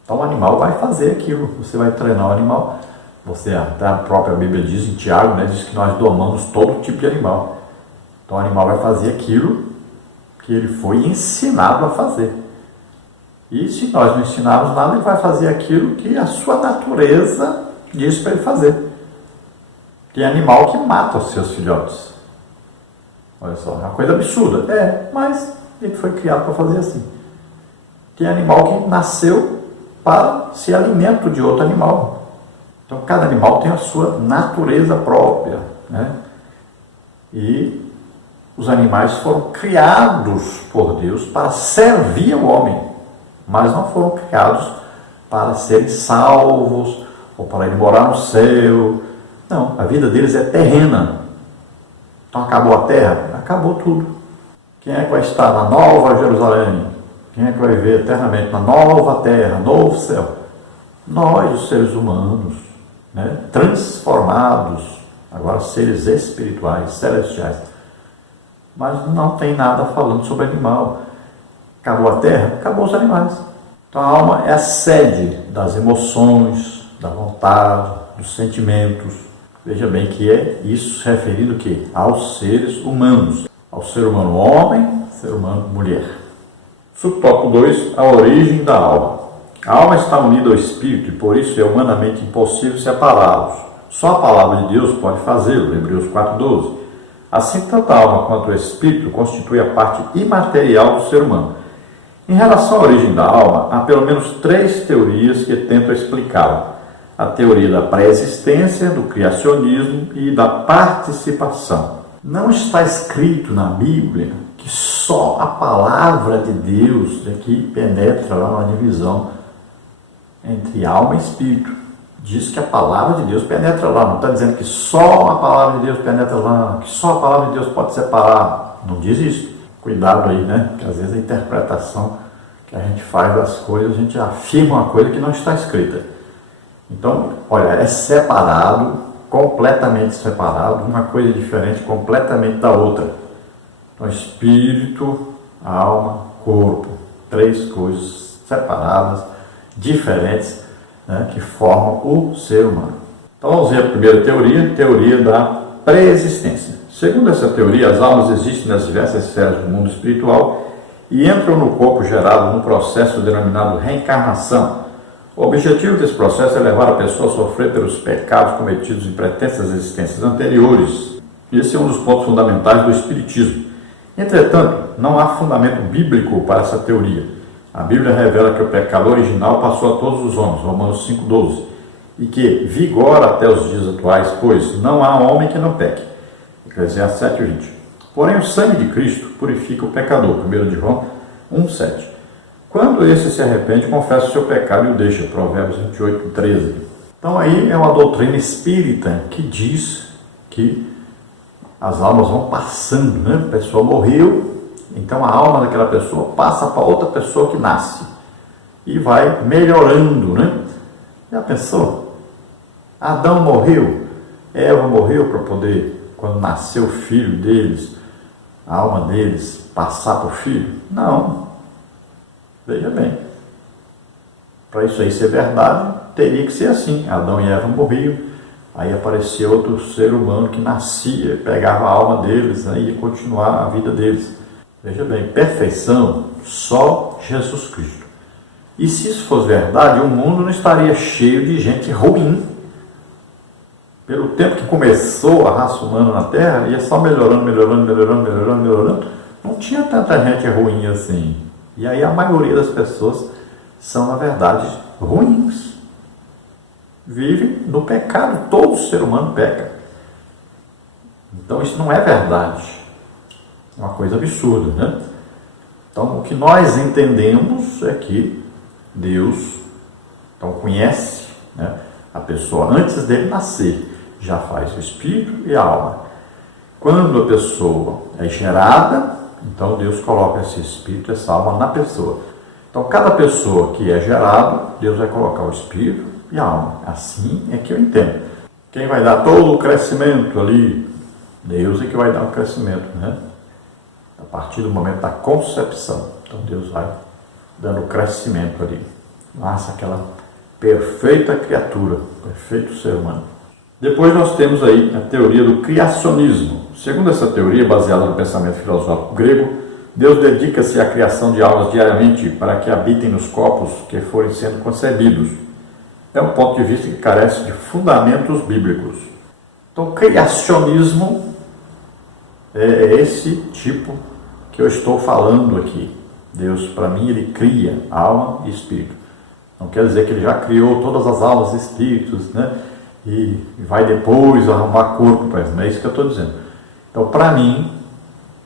Então o animal vai fazer aquilo, você vai treinar o animal. Você, até a própria Bíblia diz em Tiago, né, diz que nós domamos todo tipo de animal. Então o animal vai fazer aquilo que ele foi ensinado a fazer. E se nós não ensinarmos nada, ele vai fazer aquilo que a sua natureza diz para ele fazer. Tem animal que mata os seus filhotes. Olha só, é uma coisa absurda. É, mas ele foi criado para fazer assim. Tem animal que nasceu para ser alimento de outro animal. Então, cada animal tem a sua natureza própria, né? E os animais foram criados por Deus para servir ao homem, mas não foram criados para serem salvos ou para ir morar no céu. Não, a vida deles é terrena. Então, acabou a terra? Acabou tudo. Quem é que vai estar na nova Jerusalém? Quem é que vai viver eternamente na nova terra, novo céu? Nós, os seres humanos, né? Transformados, agora seres espirituais, celestiais. Mas não tem nada falando sobre animal. Acabou a terra? Acabou os animais. Então a alma é a sede das emoções, da vontade, dos sentimentos. Veja bem que é isso se referindo que aos seres humanos. Ao ser humano homem, ser humano mulher. Subtópico 2, a origem da alma. A alma está unida ao espírito e por isso é humanamente impossível separá-los. Só a palavra de Deus pode fazê-lo, Hebreus 4,12. Assim, tanto a alma quanto o espírito constituem a parte imaterial do ser humano. Em relação à origem da alma, há pelo menos 3 teorias que tentam explicá-la. A teoria da pré-existência, do criacionismo e da participação. Não está escrito na Bíblia que só a palavra de Deus é que penetra lá na divisão entre alma e espírito. Diz que a palavra de Deus penetra lá, não está dizendo que só a palavra de Deus penetra lá, que só a palavra de Deus pode separar. Não diz isso. Cuidado aí, né? Porque às vezes a interpretação que a gente faz das coisas, a gente afirma uma coisa que não está escrita. Então, olha, é separado, completamente separado, uma coisa diferente completamente da outra. Então, espírito, alma, corpo, 3 coisas separadas, diferentes, né, que formam o ser humano. Então vamos ver a primeira teoria, teoria da pré-existência. Segundo essa teoria, as almas existem nas diversas esferas do mundo espiritual e entram no corpo gerado num processo denominado reencarnação. O objetivo desse processo é levar a pessoa a sofrer pelos pecados cometidos em pretensas existências anteriores. Esse é um dos pontos fundamentais do espiritismo. Entretanto, não há fundamento bíblico para essa teoria. A Bíblia revela que o pecado original passou a todos os homens, Romanos 5,12, e que vigora até os dias atuais, pois não há homem que não peque, Eclesiastes 7,20. Porém, o sangue de Cristo purifica o pecador, 1 João 1,7. Quando esse se arrepende, confessa o seu pecado e o deixa, Provérbios 28,13. Então aí é uma doutrina espírita que diz que as almas vão passando, né? A pessoa morreu Então a alma daquela pessoa passa para outra pessoa que nasce e vai melhorando, né? Já pensou? Adão morreu, Eva morreu para poder, quando nasceu o filho deles, a alma deles passar para o filho? Não. Veja bem. Para isso aí ser verdade, teria que ser assim. Adão e Eva morriam, aí aparecia outro ser humano que nascia, pegava a alma deles, né, e ia continuar a vida deles. Veja bem, perfeição, só Jesus Cristo. E se isso fosse verdade, o mundo não estaria cheio de gente ruim. Pelo tempo que começou a raça humana na Terra, ia só melhorando. Não tinha tanta gente ruim assim. E aí a maioria das pessoas são, na verdade, ruins. Vivem no pecado, todo ser humano peca. Então isso não é verdade. É uma coisa absurda, né? Então o que nós entendemos é que Deus então conhece, né, a pessoa antes dele nascer, já faz o espírito e a alma. Quando a pessoa é gerada, então Deus coloca esse espírito, essa alma na pessoa. Então cada pessoa que é gerado, Deus vai colocar o espírito e a alma. Assim é que eu entendo. Quem vai dar todo o crescimento ali? Deus é que vai dar o crescimento, né? A partir do momento da concepção. Então Deus vai dando crescimento ali. Nossa, aquela perfeita criatura, perfeito ser humano. Depois nós temos aí a teoria do criacionismo. Segundo essa teoria, baseada no pensamento filosófico grego, Deus dedica-se à criação de almas diariamente para que habitem nos corpos que forem sendo concebidos. É um ponto de vista que carece de fundamentos bíblicos. Então, criacionismo é esse tipo que eu estou falando aqui. Deus, para mim, ele cria alma e espírito. Não quer dizer que ele já criou todas as almas e espíritos, né? E vai depois arrumar corpo para isso. Não é isso que eu estou dizendo. Então, para mim,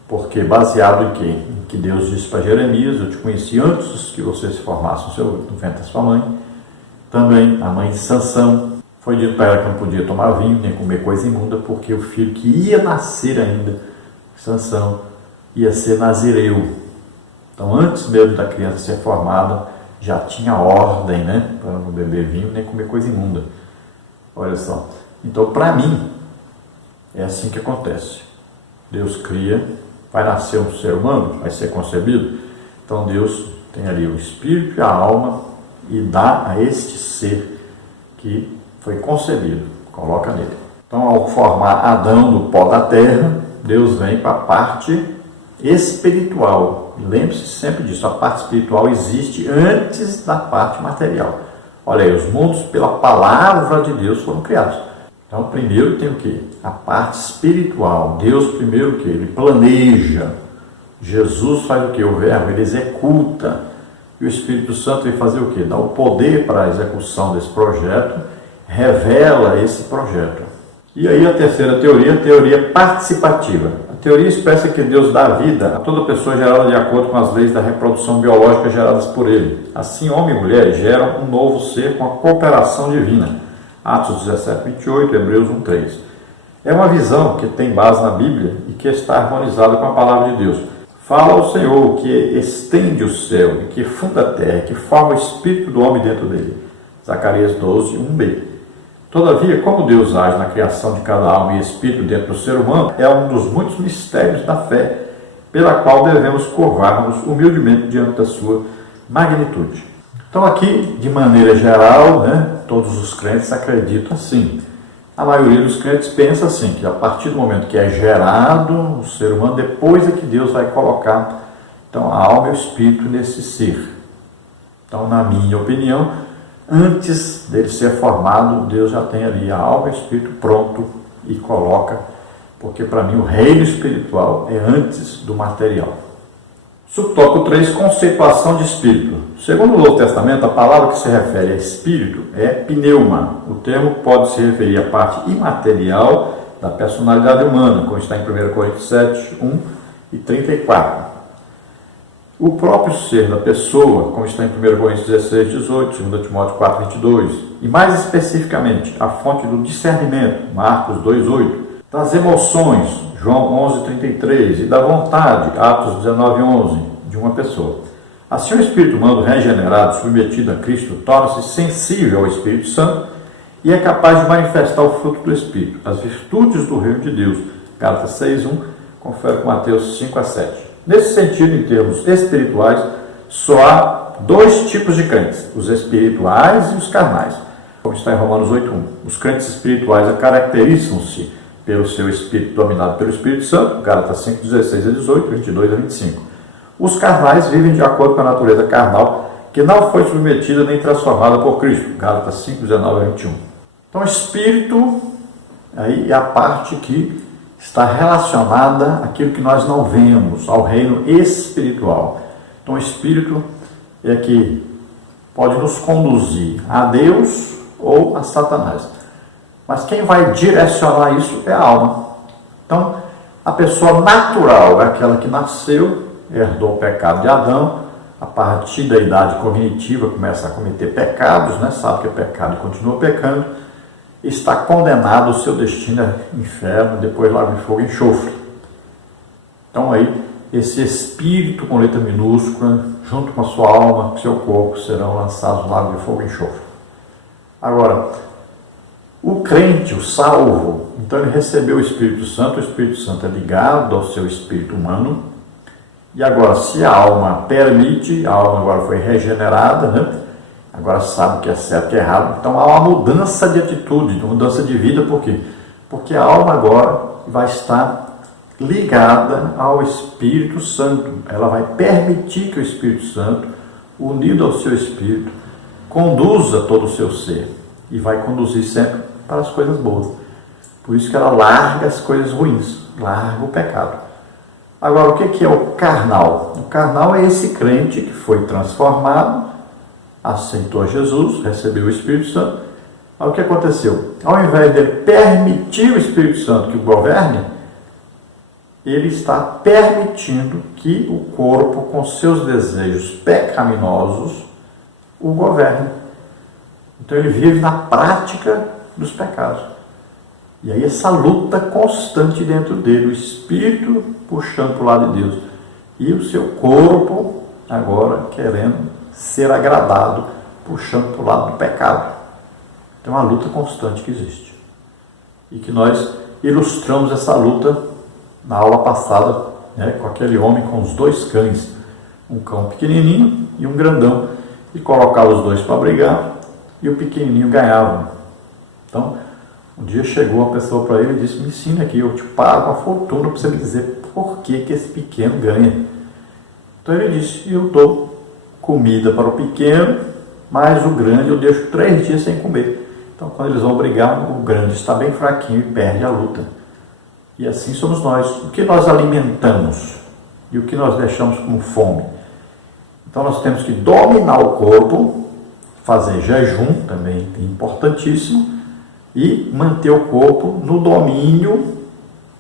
porque baseado em quê? Em que Deus disse para Jeremias: eu te conheci antes que você se formasse no ventre da sua mãe. Também a mãe de Sansão, foi dito para ela que não podia tomar vinho, nem comer coisa imunda, porque o filho que ia nascer ainda, Sansão, ia ser nazireu. Então, antes mesmo da criança ser formada, já tinha ordem, né? Para não beber vinho, nem comer coisa imunda. Olha só. Então, para mim, é assim que acontece. Deus cria, vai nascer um ser humano, vai ser concebido. Então, Deus tem ali o espírito e a alma e dá a este ser que foi concebido, coloca nele. Então, ao formar Adão do pó da terra, Deus vem para a parte espiritual. Lembre-se sempre disso, a parte espiritual existe antes da parte material. Olha aí, os mundos pela palavra de Deus foram criados. Então, primeiro tem o quê? A parte espiritual. Deus primeiro o quê? Ele planeja. Jesus faz o quê? O verbo, ele executa. E o Espírito Santo vem fazer o quê? Dá o poder para a execução desse projeto, revela esse projeto. E aí a terceira teoria, a teoria participativa. A teoria expressa que Deus dá vida a toda pessoa gerada de acordo com as leis da reprodução biológica geradas por ele. Assim, homem e mulher geram um novo ser com a cooperação divina. Atos 17, 28, Hebreus 1, 3. É uma visão que tem base na Bíblia e que está harmonizada com a palavra de Deus. Fala ao Senhor que estende o céu e que funda a terra, que forma o espírito do homem dentro dele. Zacarias 12, 1b. Todavia, como Deus age na criação de cada alma e espírito dentro do ser humano, é um dos muitos mistérios da fé, pela qual devemos curvar-nos humildemente diante da sua magnitude. Então aqui, de maneira geral, né, todos os crentes acreditam assim. A maioria dos crentes pensa assim, que a partir do momento que é gerado o ser humano, depois é que Deus vai colocar então, a alma e o espírito nesse ser. Então, na minha opinião, antes dele ser formado, Deus já tem ali a alma e o espírito pronto e coloca, porque para mim o reino espiritual é antes do material. Subtópico 3, conceituação de espírito. Segundo o Novo Testamento, a palavra que se refere a espírito é pneuma. O termo pode se referir à parte imaterial da personalidade humana, como está em 1 Coríntios 7, 1 e 34. O próprio ser da pessoa, como está em 1 Coríntios 16, 18, 2 Timóteo 4, 22. E mais especificamente, a fonte do discernimento, Marcos 2, 8. das emoções, João 11:33, e da vontade, Atos 19:11, de uma pessoa. Assim, o espírito humano regenerado, submetido a Cristo, torna-se sensível ao Espírito Santo e é capaz de manifestar o fruto do Espírito, as virtudes do reino de Deus. Gálatas 6:1, confere com Mateus 5-7. Nesse sentido, em termos espirituais, só há dois tipos de crentes, os espirituais e os carnais, como está em Romanos 8:1. Os crentes espirituais caracterizam-se pelo seu espírito dominado pelo Espírito Santo, Gálatas 5:16-18, 22-25. Os carnais vivem de acordo com a natureza carnal, que não foi submetida nem transformada por Cristo, Gálatas 5:19-21. Então, o espírito aí é a parte que está relacionada àquilo que nós não vemos, ao reino espiritual. Então, o espírito é que pode nos conduzir a Deus ou a Satanás. Mas quem vai direcionar isso é a alma. Então, a pessoa natural é aquela que nasceu, herdou o pecado de Adão, a partir da idade cognitiva começa a cometer pecados, sabe que é pecado e continua pecando, está condenado, o seu destino é inferno, depois lago de fogo e enxofre. Então aí, esse espírito com letra minúscula, junto com a sua alma, com seu corpo, serão lançados no lago de fogo e enxofre. Agora, o crente, o salvo, então ele recebeu o Espírito Santo é ligado ao seu espírito humano, e agora, se a alma permite, a alma agora foi regenerada, agora sabe o que é certo e o que é errado, então há uma mudança de atitude, uma mudança de vida, por quê? Porque a alma agora vai estar ligada ao Espírito Santo, ela vai permitir que o Espírito Santo, unido ao seu espírito, conduza todo o seu ser, e vai conduzir sempre para as coisas boas. Por isso que ela larga as coisas ruins, larga o pecado. Agora, o que é o carnal? O carnal é esse crente que foi transformado, aceitou Jesus, recebeu o Espírito Santo. Aí o que aconteceu? Ao invés de permitir o Espírito Santo que o governe, ele está permitindo que o corpo, com seus desejos pecaminosos, o governe. Então ele vive na prática dos pecados. E aí essa luta constante dentro dele, o espírito puxando para o lado de Deus e o seu corpo agora querendo ser agradado, puxando para o lado do pecado. Então é uma luta constante que existe. E que nós ilustramos essa luta na aula passada, com aquele homem com os dois cães, um cão pequenininho e um grandão, e colocava os dois para brigar e o pequenininho ganhava. Então, um dia chegou uma pessoa para ele e disse: me ensina aqui, eu te pago uma fortuna para você me dizer por que esse pequeno ganha. Então ele disse: eu dou comida para o pequeno, mas o grande eu deixo 3 dias sem comer. Então quando eles vão brigar, o grande está bem fraquinho e perde a luta. E assim somos nós. O que nós alimentamos e o que nós deixamos como fome? Então nós temos que dominar o corpo, fazer jejum, também é importantíssimo, e manter o corpo no domínio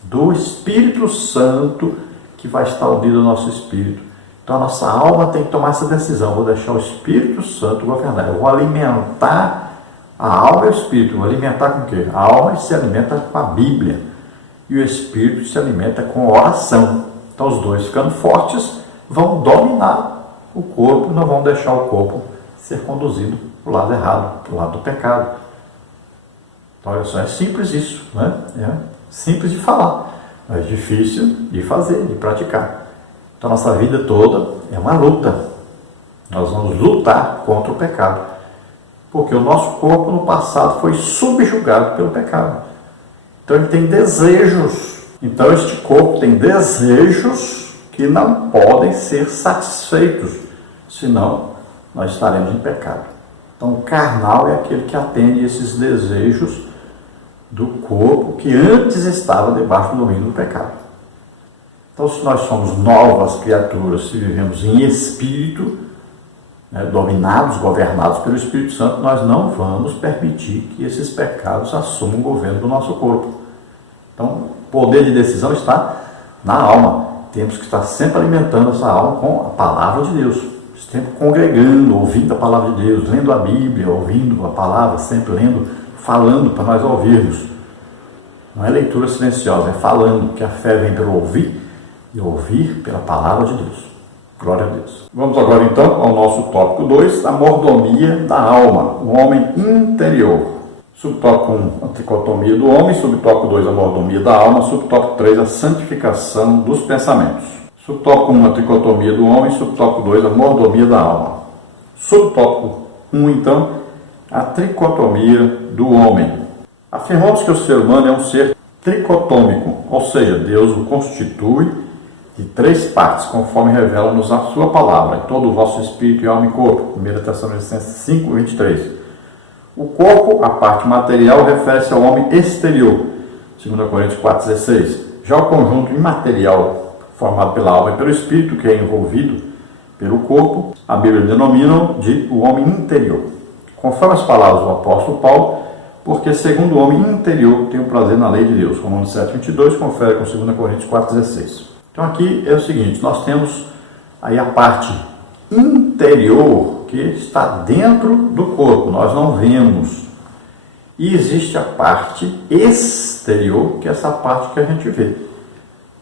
do Espírito Santo que vai estar unido ao nosso espírito. Então a nossa alma tem que tomar essa decisão: vou deixar o Espírito Santo governar, eu vou alimentar a alma e o espírito. Vou alimentar com o quê? A alma se alimenta com a Bíblia e o espírito se alimenta com oração. Então os dois, ficando fortes, vão dominar o corpo e não vão deixar o corpo ser conduzido para o lado errado, para o lado do pecado. Então, olha só, é simples isso, É simples de falar, mas difícil de fazer, de praticar. Então, nossa vida toda é uma luta. Nós vamos lutar contra o pecado, porque o nosso corpo no passado foi subjugado pelo pecado. Então, ele tem desejos. Então, este corpo tem desejos que não podem ser satisfeitos, senão nós estaremos em pecado. Então, o carnal é aquele que atende esses desejos do corpo que antes estava debaixo do domínio do pecado. Então, se nós somos novas criaturas, se vivemos em espírito, dominados, governados pelo Espírito Santo, nós não vamos permitir que esses pecados assumam o governo do nosso corpo. Então, o poder de decisão está na alma. Temos que estar sempre alimentando essa alma com a palavra de Deus, sempre congregando, ouvindo a palavra de Deus, lendo a Bíblia, ouvindo a palavra, sempre lendo, falando para nós ouvirmos. Não é leitura silenciosa, é falando, que a fé vem pelo ouvir e ouvir pela palavra de Deus. Glória a Deus. Vamos agora então ao nosso tópico 2, a mordomia da alma, o homem interior. Subtópico 1, a tricotomia do homem. Subtópico 2, a mordomia da alma. Subtópico 3, a santificação dos pensamentos. Subtópico 1, a tricotomia do homem. Subtópico 2, a mordomia da alma. Subtópico 1, então, a tricotomia do homem. Afirmamos que o ser humano é um ser tricotômico, ou seja, Deus o constitui de 3 partes, conforme revela-nos a sua palavra, em todo o vosso espírito e alma e corpo. 1 Tessalonicenses 5, 23. O corpo, a parte material, refere-se ao homem exterior, 2 Coríntios 4, 16. Já o conjunto imaterial, formado pela alma e pelo espírito, que é envolvido pelo corpo, a Bíblia denomina de o homem interior. Conforme as palavras do apóstolo Paulo, porque segundo o homem interior tem o prazer na lei de Deus. Romanos 7, 22, confere com 2 Coríntios 4, 16. Então aqui é o seguinte, nós temos aí a parte interior que está dentro do corpo, nós não vemos. E existe a parte exterior, que é essa parte que a gente vê.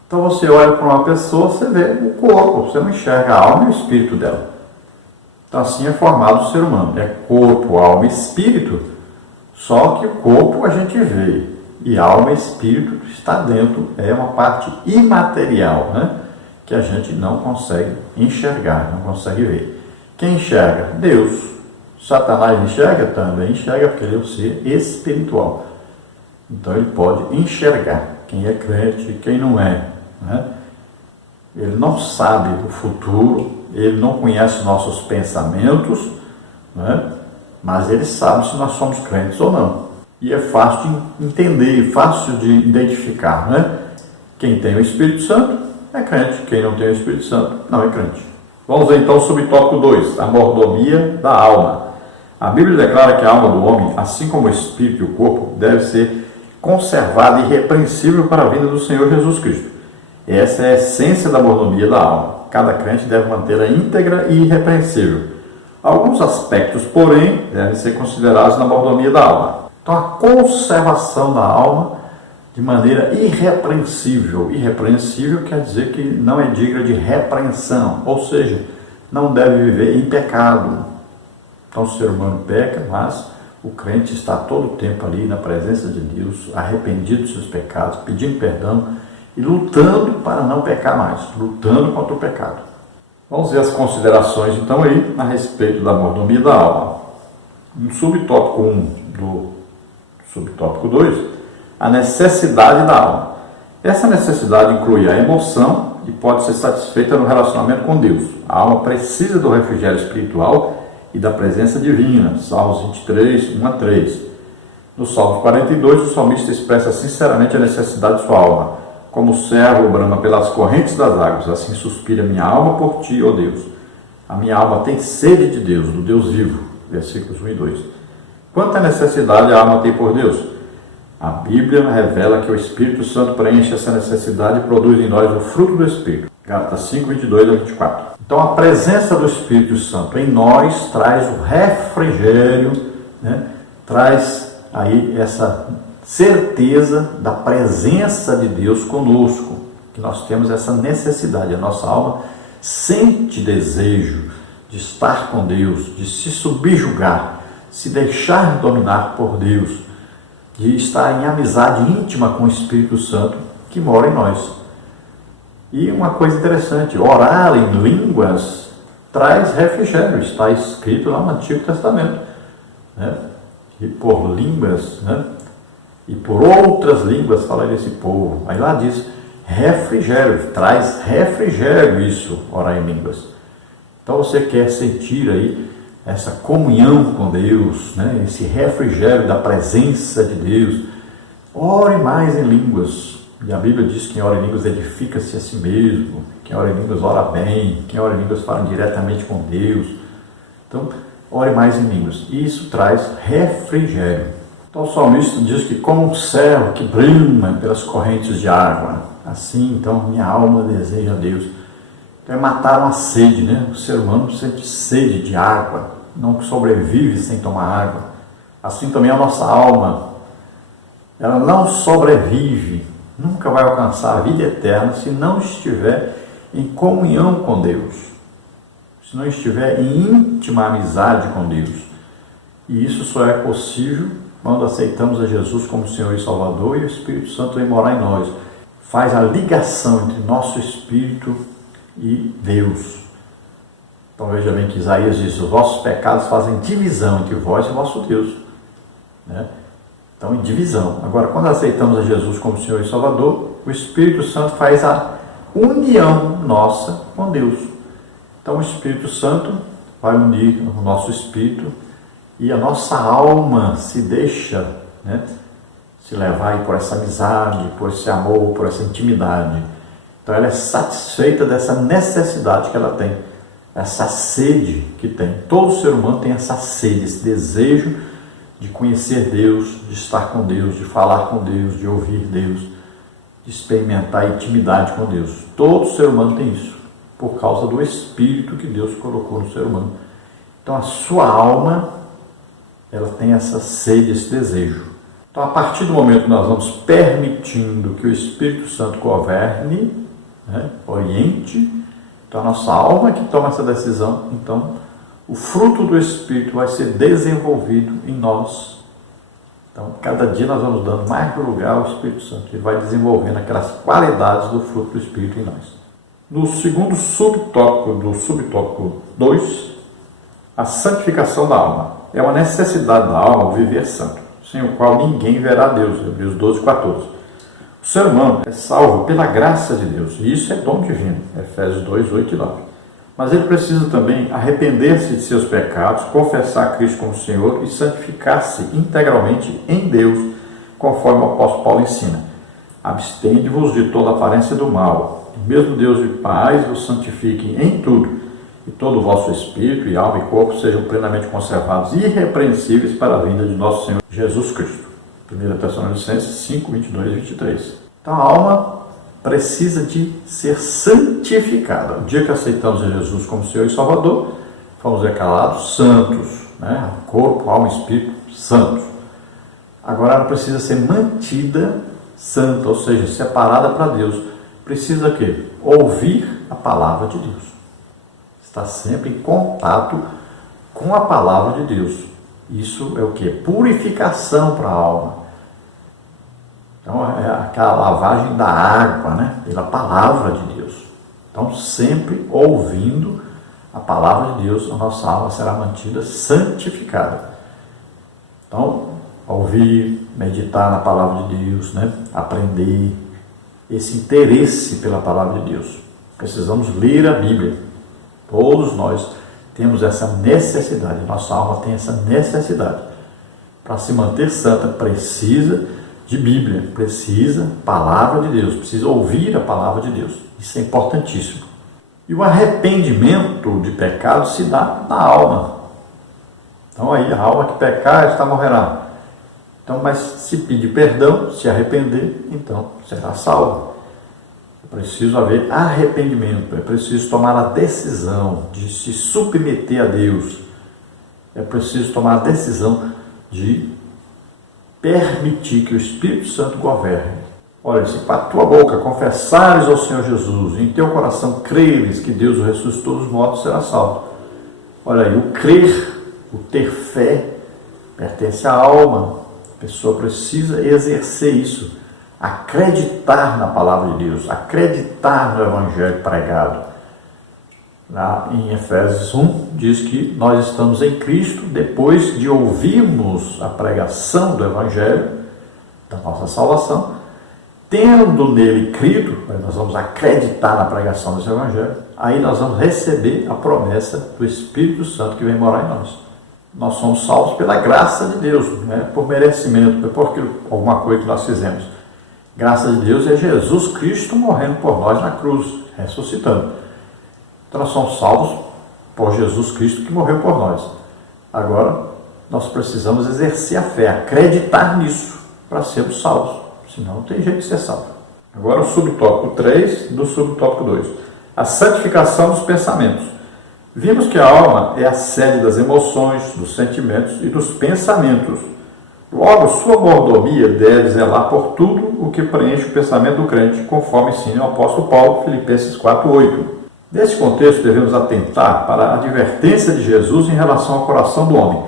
Então você olha para uma pessoa, você vê o corpo, você não enxerga a alma e o espírito dela. Então assim é formado o ser humano, é corpo, alma e espírito, só que o corpo a gente vê, e alma e espírito está dentro, é uma parte imaterial, né? Que a gente não consegue enxergar, não consegue ver. Quem enxerga? Deus. Satanás enxerga? Também enxerga, porque ele é um ser espiritual. Então ele pode enxergar quem é crente e quem não é, né? Ele não sabe o futuro, ele não conhece nossos pensamentos, né? Mas ele sabe se nós somos crentes ou não. E é fácil de entender, fácil de identificar, né? Quem tem o Espírito Santo é crente, quem não tem o Espírito Santo não é crente. Vamos ver então o subtópico 2, a mordomia da alma. A Bíblia declara que a alma do homem, assim como o espírito e o corpo, deve ser conservada irrepreensível para a vinda do Senhor Jesus Cristo. Essa é a essência da mordomia da alma. Cada crente deve mantê-la íntegra e irrepreensível. Alguns aspectos, porém, devem ser considerados na mordomia da alma. Então, a conservação da alma de maneira irrepreensível. Irrepreensível quer dizer que não é digna de repreensão, ou seja, não deve viver em pecado. Então, o ser humano peca, mas o crente está todo o tempo ali na presença de Deus, arrependido dos seus pecados, pedindo perdão e lutando para não pecar mais, lutando contra o pecado. Vamos ver as considerações, então, aí, a respeito da mordomia da alma. No subtópico 1 do subtópico 2, a necessidade da alma. Essa necessidade inclui a emoção e pode ser satisfeita no relacionamento com Deus. A alma precisa do refrigério espiritual e da presença divina. Salmos 23, 1 a 3. No Salmo 42, o salmista expressa sinceramente a necessidade de sua alma. Como o servo brama pelas correntes das águas, assim suspira minha alma por ti, ó Deus. A minha alma tem sede de Deus, do Deus vivo. Versículos 1 e 2. Quanta necessidade a alma tem por Deus? A Bíblia revela que o Espírito Santo preenche essa necessidade e produz em nós o fruto do Espírito. Gálatas 5, 22 a 24. Então a presença do Espírito Santo em nós traz o refrigério, né? Traz aí essa certeza da presença de Deus conosco, que nós temos essa necessidade, a nossa alma sente desejo de estar com Deus, de se subjugar, se deixar dominar por Deus, de estar em amizade íntima com o Espírito Santo que mora em nós. E uma coisa interessante, orar em línguas traz refrigério, está escrito lá no Antigo Testamento, né? E por línguas, né? E por outras línguas falar esse povo. Aí lá diz refrigério, traz refrigério isso, orar em línguas. Então você quer sentir aí essa comunhão com Deus, né? Esse refrigério da presença de Deus, ore mais em línguas. E a Bíblia diz que quem ora em línguas edifica-se a si mesmo, quem ora em línguas ora bem, quem ora em línguas fala diretamente com Deus. Então, ore mais em línguas. E isso traz refrigério. Então o salmista diz que como um servo que brama pelas correntes de água, assim então minha alma deseja a Deus. Então é matar uma sede, né? O ser humano sente sede de água, não sobrevive sem tomar água. Assim também a nossa alma ela não sobrevive, nunca vai alcançar a vida eterna se não estiver em comunhão com Deus, se não estiver em íntima amizade com Deus. E isso só é possível quando aceitamos a Jesus como Senhor e Salvador e o Espírito Santo vem morar em nós. Faz a ligação entre nosso espírito e Deus. Então veja bem que Isaías diz: os vossos pecados fazem divisão entre vós e o vosso Deus. Né? Então, em divisão. Agora, quando aceitamos a Jesus como Senhor e Salvador, o Espírito Santo faz a união nossa com Deus. Então, o Espírito Santo vai unir o nosso espírito e a nossa alma se deixa, né, se levar por essa amizade, por esse amor, por essa intimidade. Então, ela é satisfeita dessa necessidade que ela tem, essa sede que tem. Todo ser humano tem essa sede, esse desejo de conhecer Deus, de estar com Deus, de falar com Deus, de ouvir Deus, de experimentar a intimidade com Deus. Todo ser humano tem isso, por causa do Espírito que Deus colocou no ser humano. Então a sua alma, ela tem essa sede, esse desejo. Então a partir do momento que nós vamos permitindo que o Espírito Santo governe, né, oriente, então a nossa alma que toma essa decisão, então o fruto do Espírito vai ser desenvolvido em nós. Então, cada dia nós vamos dando mais lugar ao Espírito Santo. Ele vai desenvolvendo aquelas qualidades do fruto do Espírito em nós. No segundo subtópico do subtópico 2, a santificação da alma. É uma necessidade da alma viver santo, sem o qual ninguém verá Deus. Hebreus 12, 14. O ser humano é salvo pela graça de Deus, e isso é dom divino. Efésios 2, 8 e 9. Mas ele precisa também arrepender-se de seus pecados, confessar Cristo como Senhor e santificar-se integralmente em Deus, conforme o apóstolo Paulo ensina. Abstende-vos de toda aparência do mal. O mesmo Deus de paz vos santifique em tudo, e todo o vosso espírito e alma e corpo sejam plenamente conservados e irrepreensíveis para a vinda de nosso Senhor Jesus Cristo. 1 Tessalonicenses 5, 22 e 23. Então a alma precisa de ser santificada. O dia que aceitamos a Jesus como Senhor e Salvador, fomos declarados santos, né? Corpo, alma e espírito, santos. Agora ela precisa ser mantida santa, ou seja, separada para Deus. Precisa o quê? Ouvir a palavra de Deus. Estar sempre em contato com a palavra de Deus. Isso é o quê? Purificação para a alma. Então, é aquela lavagem da água, né? Pela palavra de Deus. Então, sempre ouvindo a palavra de Deus, a nossa alma será mantida santificada. Então, ouvir, meditar na palavra de Deus, né? Aprender, esse interesse pela palavra de Deus. Precisamos ler a Bíblia. Todos nós temos essa necessidade, nossa alma tem essa necessidade. Para se manter santa, precisa de Bíblia, precisa palavra de Deus, precisa ouvir a palavra de Deus. Isso é importantíssimo. E o arrependimento de pecado se dá na alma. Então aí a alma que pecar, esta morrerá. Então, mas se pedir perdão, se arrepender, então será salvo. É preciso haver arrependimento, é preciso tomar a decisão de se submeter a Deus. É preciso tomar a decisão de permitir que o Espírito Santo governe. Olha, se com a tua boca confessares ao Senhor Jesus e em teu coração creres que Deus o ressuscitou dos mortos, será salvo. Olha aí, o crer, o ter fé, pertence à alma. A pessoa precisa exercer isso, acreditar na palavra de Deus, acreditar no Evangelho pregado. Lá em Efésios 1 diz que nós estamos em Cristo depois de ouvirmos a pregação do Evangelho, da nossa salvação, tendo nele crido, nós vamos acreditar na pregação desse Evangelho, aí nós vamos receber a promessa do Espírito Santo que vem morar em nós. Nós somos salvos pela graça de Deus, não é por merecimento, não é por alguma coisa que nós fizemos. Graça de Deus é Jesus Cristo morrendo por nós na cruz, ressuscitando. Então nós somos salvos por Jesus Cristo que morreu por nós. Agora, nós precisamos exercer a fé, acreditar nisso para sermos salvos. Senão não tem jeito de ser salvo. Agora o subtópico 3 do subtópico 2. A santificação dos pensamentos. Vimos que a alma é a sede das emoções, dos sentimentos e dos pensamentos. Logo, sua mordomia deve zelar por tudo o que preenche o pensamento do crente, conforme ensina o apóstolo Paulo, Filipenses 4:8. Nesse contexto, devemos atentar para a advertência de Jesus em relação ao coração do homem,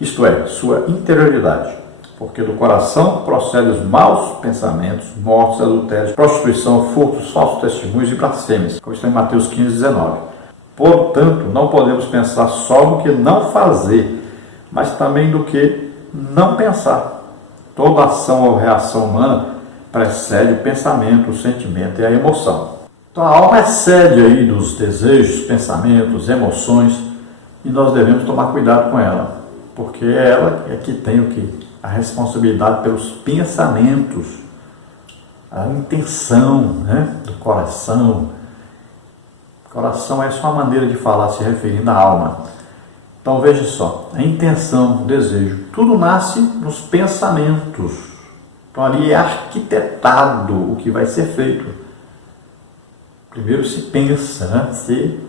isto é, sua interioridade. Porque do coração procedem os maus pensamentos, mortes, adultérios, prostituição, furtos, falsos testemunhos e blasfêmias, como está em Mateus 15:19. Portanto, não podemos pensar só no que não fazer, mas também do que não pensar. Toda ação ou reação humana precede o pensamento, o sentimento e a emoção. Então a alma é sede aí dos desejos, pensamentos, emoções, e nós devemos tomar cuidado com ela, porque ela é que tem o quê? A responsabilidade pelos pensamentos, a intenção, né, do coração. Coração é só uma maneira de falar se referindo à alma. Então veja só, a intenção, o desejo, tudo nasce nos pensamentos. Então ali é arquitetado o que vai ser feito. Primeiro se pensa, né? Se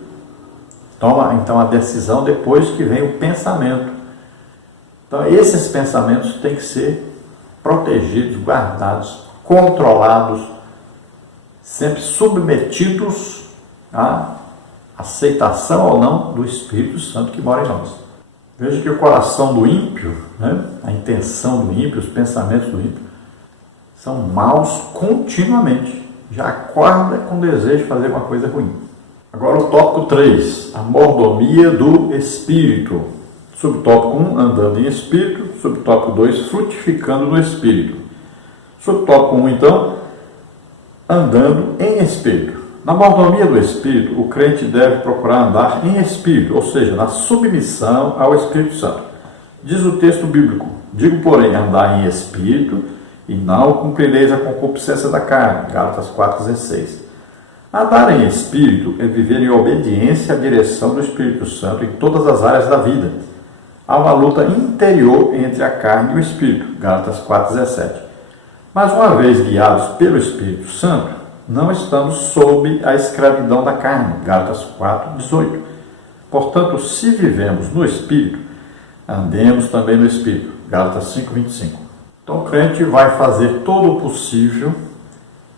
toma então a decisão depois que vem o pensamento. Então esses pensamentos têm que ser protegidos, guardados, controlados, sempre submetidos a aceitação ou não do Espírito Santo que mora em nós. Veja que o coração do ímpio, né, a intenção do ímpio, os pensamentos do ímpio, são maus continuamente. Já acorda com desejo de fazer uma coisa ruim. Agora o tópico 3, a mordomia do Espírito. Subtópico 1, andando em Espírito. Subtópico 2, frutificando no Espírito. Subtópico 1, então, andando em Espírito. Na mordomia do Espírito, o crente deve procurar andar em Espírito, ou seja, na submissão ao Espírito Santo. Diz o texto bíblico, digo, porém, andar em Espírito, e não cumprireis a concupiscência da carne. Gálatas 4,16. Andar em Espírito é viver em obediência à direção do Espírito Santo em todas as áreas da vida. Há uma luta interior entre a carne e o Espírito. Gálatas 4,17. Mas uma vez guiados pelo Espírito Santo, não estamos sob a escravidão da carne. Gálatas 4:18. Portanto, se vivemos no Espírito, andemos também no Espírito. Gálatas 5:25. Então, o crente vai fazer todo o possível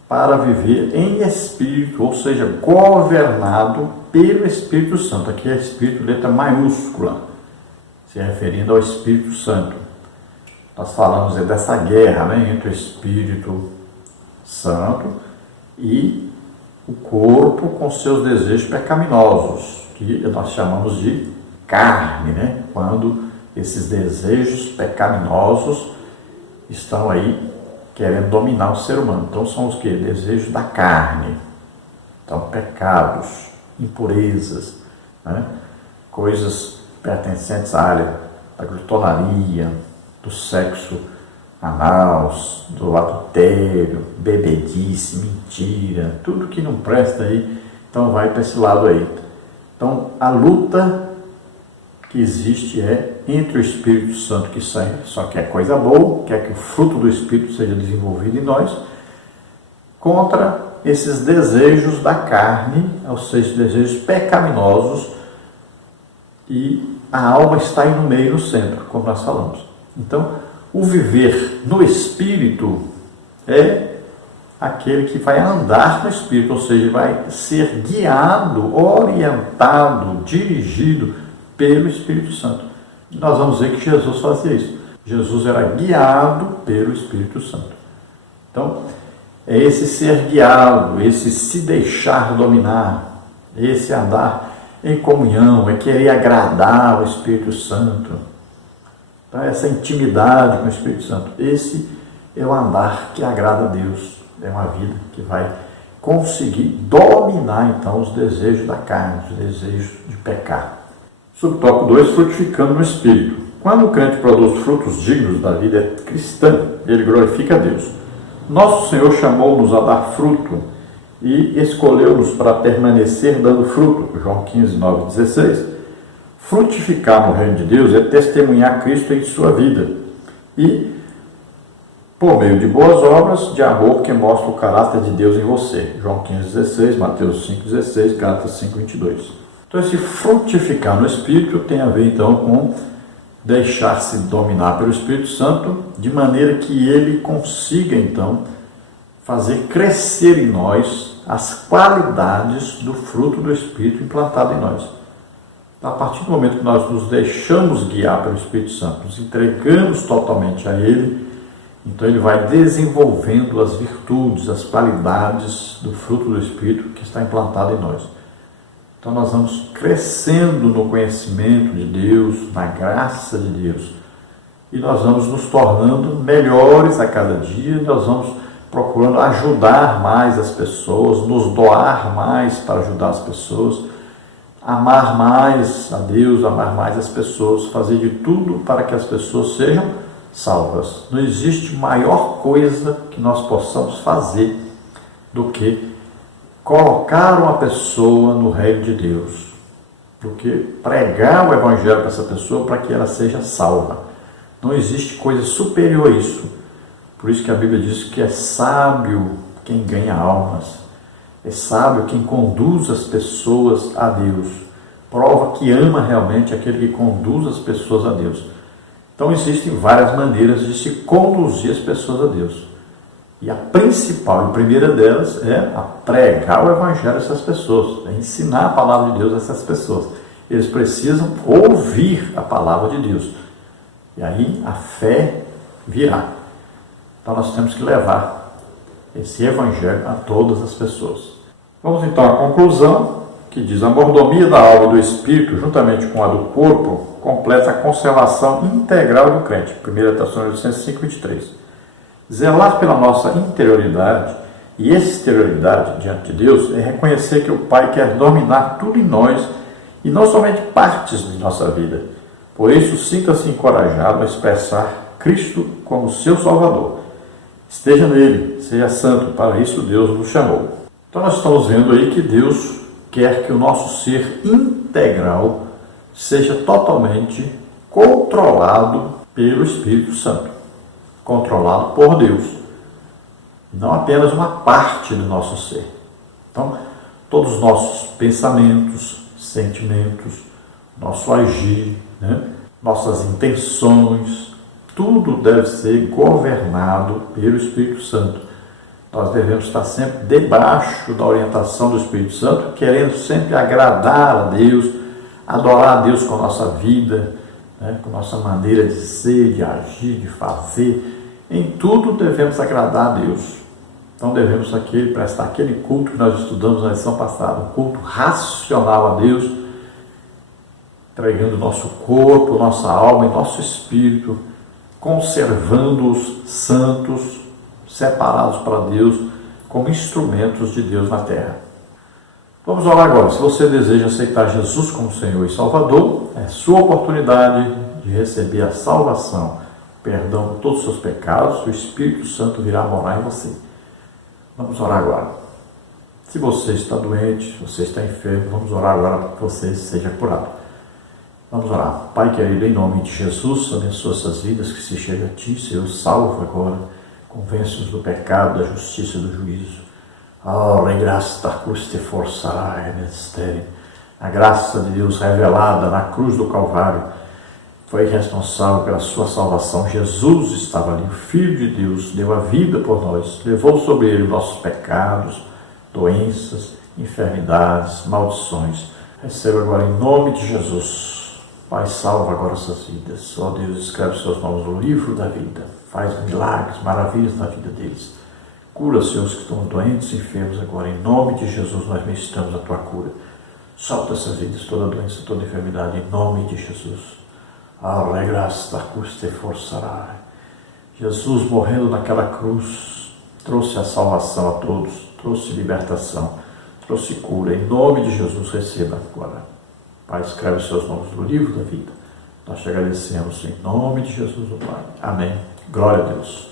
para viver em Espírito, ou seja, governado pelo Espírito Santo. Aqui é Espírito, letra maiúscula, se referindo ao Espírito Santo. Nós falamos dessa guerra, né, entre o Espírito Santo e o corpo com seus desejos pecaminosos, que nós chamamos de carne, né? Quando esses desejos pecaminosos estão aí querendo dominar o ser humano. Então são os que? Desejos da carne. Então pecados, impurezas, né? Coisas pertencentes à área da glutonaria, do sexo anal, do adultério, bebedice, mentira, tudo que não presta aí, então vai para esse lado aí. Então a luta que existe é entre o Espírito Santo, que só quer coisa boa, quer que o fruto do Espírito seja desenvolvido em nós, contra esses desejos da carne, ou seja, desejos pecaminosos, e a alma está aí no meio, no centro, como nós falamos. Então, o viver no Espírito é aquele que vai andar no Espírito, ou seja, vai ser guiado, orientado, dirigido pelo Espírito Santo. E nós vamos ver que Jesus fazia isso. Jesus era guiado pelo Espírito Santo. Então, é esse ser guiado, esse se deixar dominar, esse andar em comunhão, é querer agradar o Espírito Santo. Então, essa intimidade com o Espírito Santo, esse é o andar que agrada a Deus. É uma vida que vai conseguir dominar, então, os desejos da carne, os desejos de pecar. Subtópico 2, frutificando no Espírito. Quando o crente produz frutos dignos da vida cristã, ele glorifica a Deus. Nosso Senhor chamou-nos a dar fruto e escolheu-nos para permanecer dando fruto. João 15, 9, 16. Frutificar no reino de Deus é testemunhar Cristo em sua vida e, por meio de boas obras, de amor que mostra o caráter de Deus em você. João 15,16, Mateus 5,16, Gálatas 5,22. Então, esse frutificar no Espírito tem a ver, então, com deixar-se dominar pelo Espírito Santo, de maneira que ele consiga, então, fazer crescer em nós as qualidades do fruto do Espírito implantado em nós. A partir do momento que nós nos deixamos guiar pelo Espírito Santo, nos entregamos totalmente a Ele, então Ele vai desenvolvendo as virtudes, as qualidades do fruto do Espírito que está implantado em nós. Então nós vamos crescendo no conhecimento de Deus, na graça de Deus, e nós vamos nos tornando melhores a cada dia, nós vamos procurando ajudar mais as pessoas, nos doar mais para ajudar as pessoas, amar mais a Deus, amar mais as pessoas, fazer de tudo para que as pessoas sejam salvas. Não existe maior coisa que nós possamos fazer do que colocar uma pessoa no reino de Deus, do que pregar o Evangelho para essa pessoa para que ela seja salva. Não existe coisa superior a isso. Por isso que a Bíblia diz que é sábio quem ganha almas. É sábio quem conduz as pessoas a Deus. Prova que ama realmente aquele que conduz as pessoas a Deus. Então existem várias maneiras de se conduzir as pessoas a Deus. E a principal e primeira delas é a pregar o Evangelho a essas pessoas, é ensinar a palavra de Deus a essas pessoas. Eles precisam ouvir a palavra de Deus. E aí a fé virá. Então nós temos que levar esse Evangelho a todas as pessoas. Vamos então à conclusão, que diz: a mordomia da alma e do espírito, juntamente com a do corpo, completa a conservação integral do crente. 1 Tessalonicenses 5:23. Zelar pela nossa interioridade e exterioridade diante de Deus é reconhecer que o Pai quer dominar tudo em nós e não somente partes de nossa vida. Por isso, sinta-se encorajado a expressar Cristo como seu Salvador. Esteja nele, seja santo, para isso Deus nos chamou. Então nós estamos vendo aí que Deus quer que o nosso ser integral seja totalmente controlado pelo Espírito Santo, controlado por Deus, não apenas uma parte do nosso ser. Então, todos os nossos pensamentos, sentimentos, nosso agir, nossas intenções, tudo deve ser governado pelo Espírito Santo. Nós devemos estar sempre debaixo da orientação do Espírito Santo, querendo sempre agradar a Deus, adorar a Deus com a nossa vida, com a nossa maneira de ser, de agir, de fazer. Em tudo devemos agradar a Deus. Então devemos prestar aquele culto que nós estudamos na lição passada, um culto racional a Deus, entregando nosso corpo, nossa alma e nosso espírito, conservando-os santos, separados para Deus, como instrumentos de Deus na terra. Vamos orar agora. Se você deseja aceitar Jesus como Senhor e Salvador, é sua oportunidade de receber a salvação, perdão de todos os seus pecados, o Espírito Santo virá morar em você. Vamos orar agora. Se você está doente, se você está enfermo, vamos orar agora para que você seja curado. Vamos orar. Pai querido, em nome de Jesus, abençoa essas vidas que se chegam a Ti, Senhor, salva agora, convence-nos do pecado, da justiça e do juízo. A graça de Deus revelada na cruz do Calvário foi responsável pela sua salvação. Jesus estava ali, o Filho de Deus, deu a vida por nós, levou sobre ele nossos pecados, doenças, enfermidades, maldições. Receba agora em nome de Jesus. Pai, salva agora essas vidas. Ó Deus, escreve seus nomes no livro da vida. Faz milagres, maravilhas na vida deles. Cura, Senhor, os que estão doentes, enfermos agora. Em nome de Jesus, nós ministramos a Tua cura. Solta essas vidas, toda doença, toda enfermidade, em nome de Jesus. Jesus, morrendo naquela cruz, trouxe a salvação a todos, trouxe libertação, trouxe cura. Em nome de Jesus, receba agora. Pai, escreve os seus nomes no livro da vida. Nós te agradecemos em nome de Jesus, o Pai. Amém. Glória a Deus.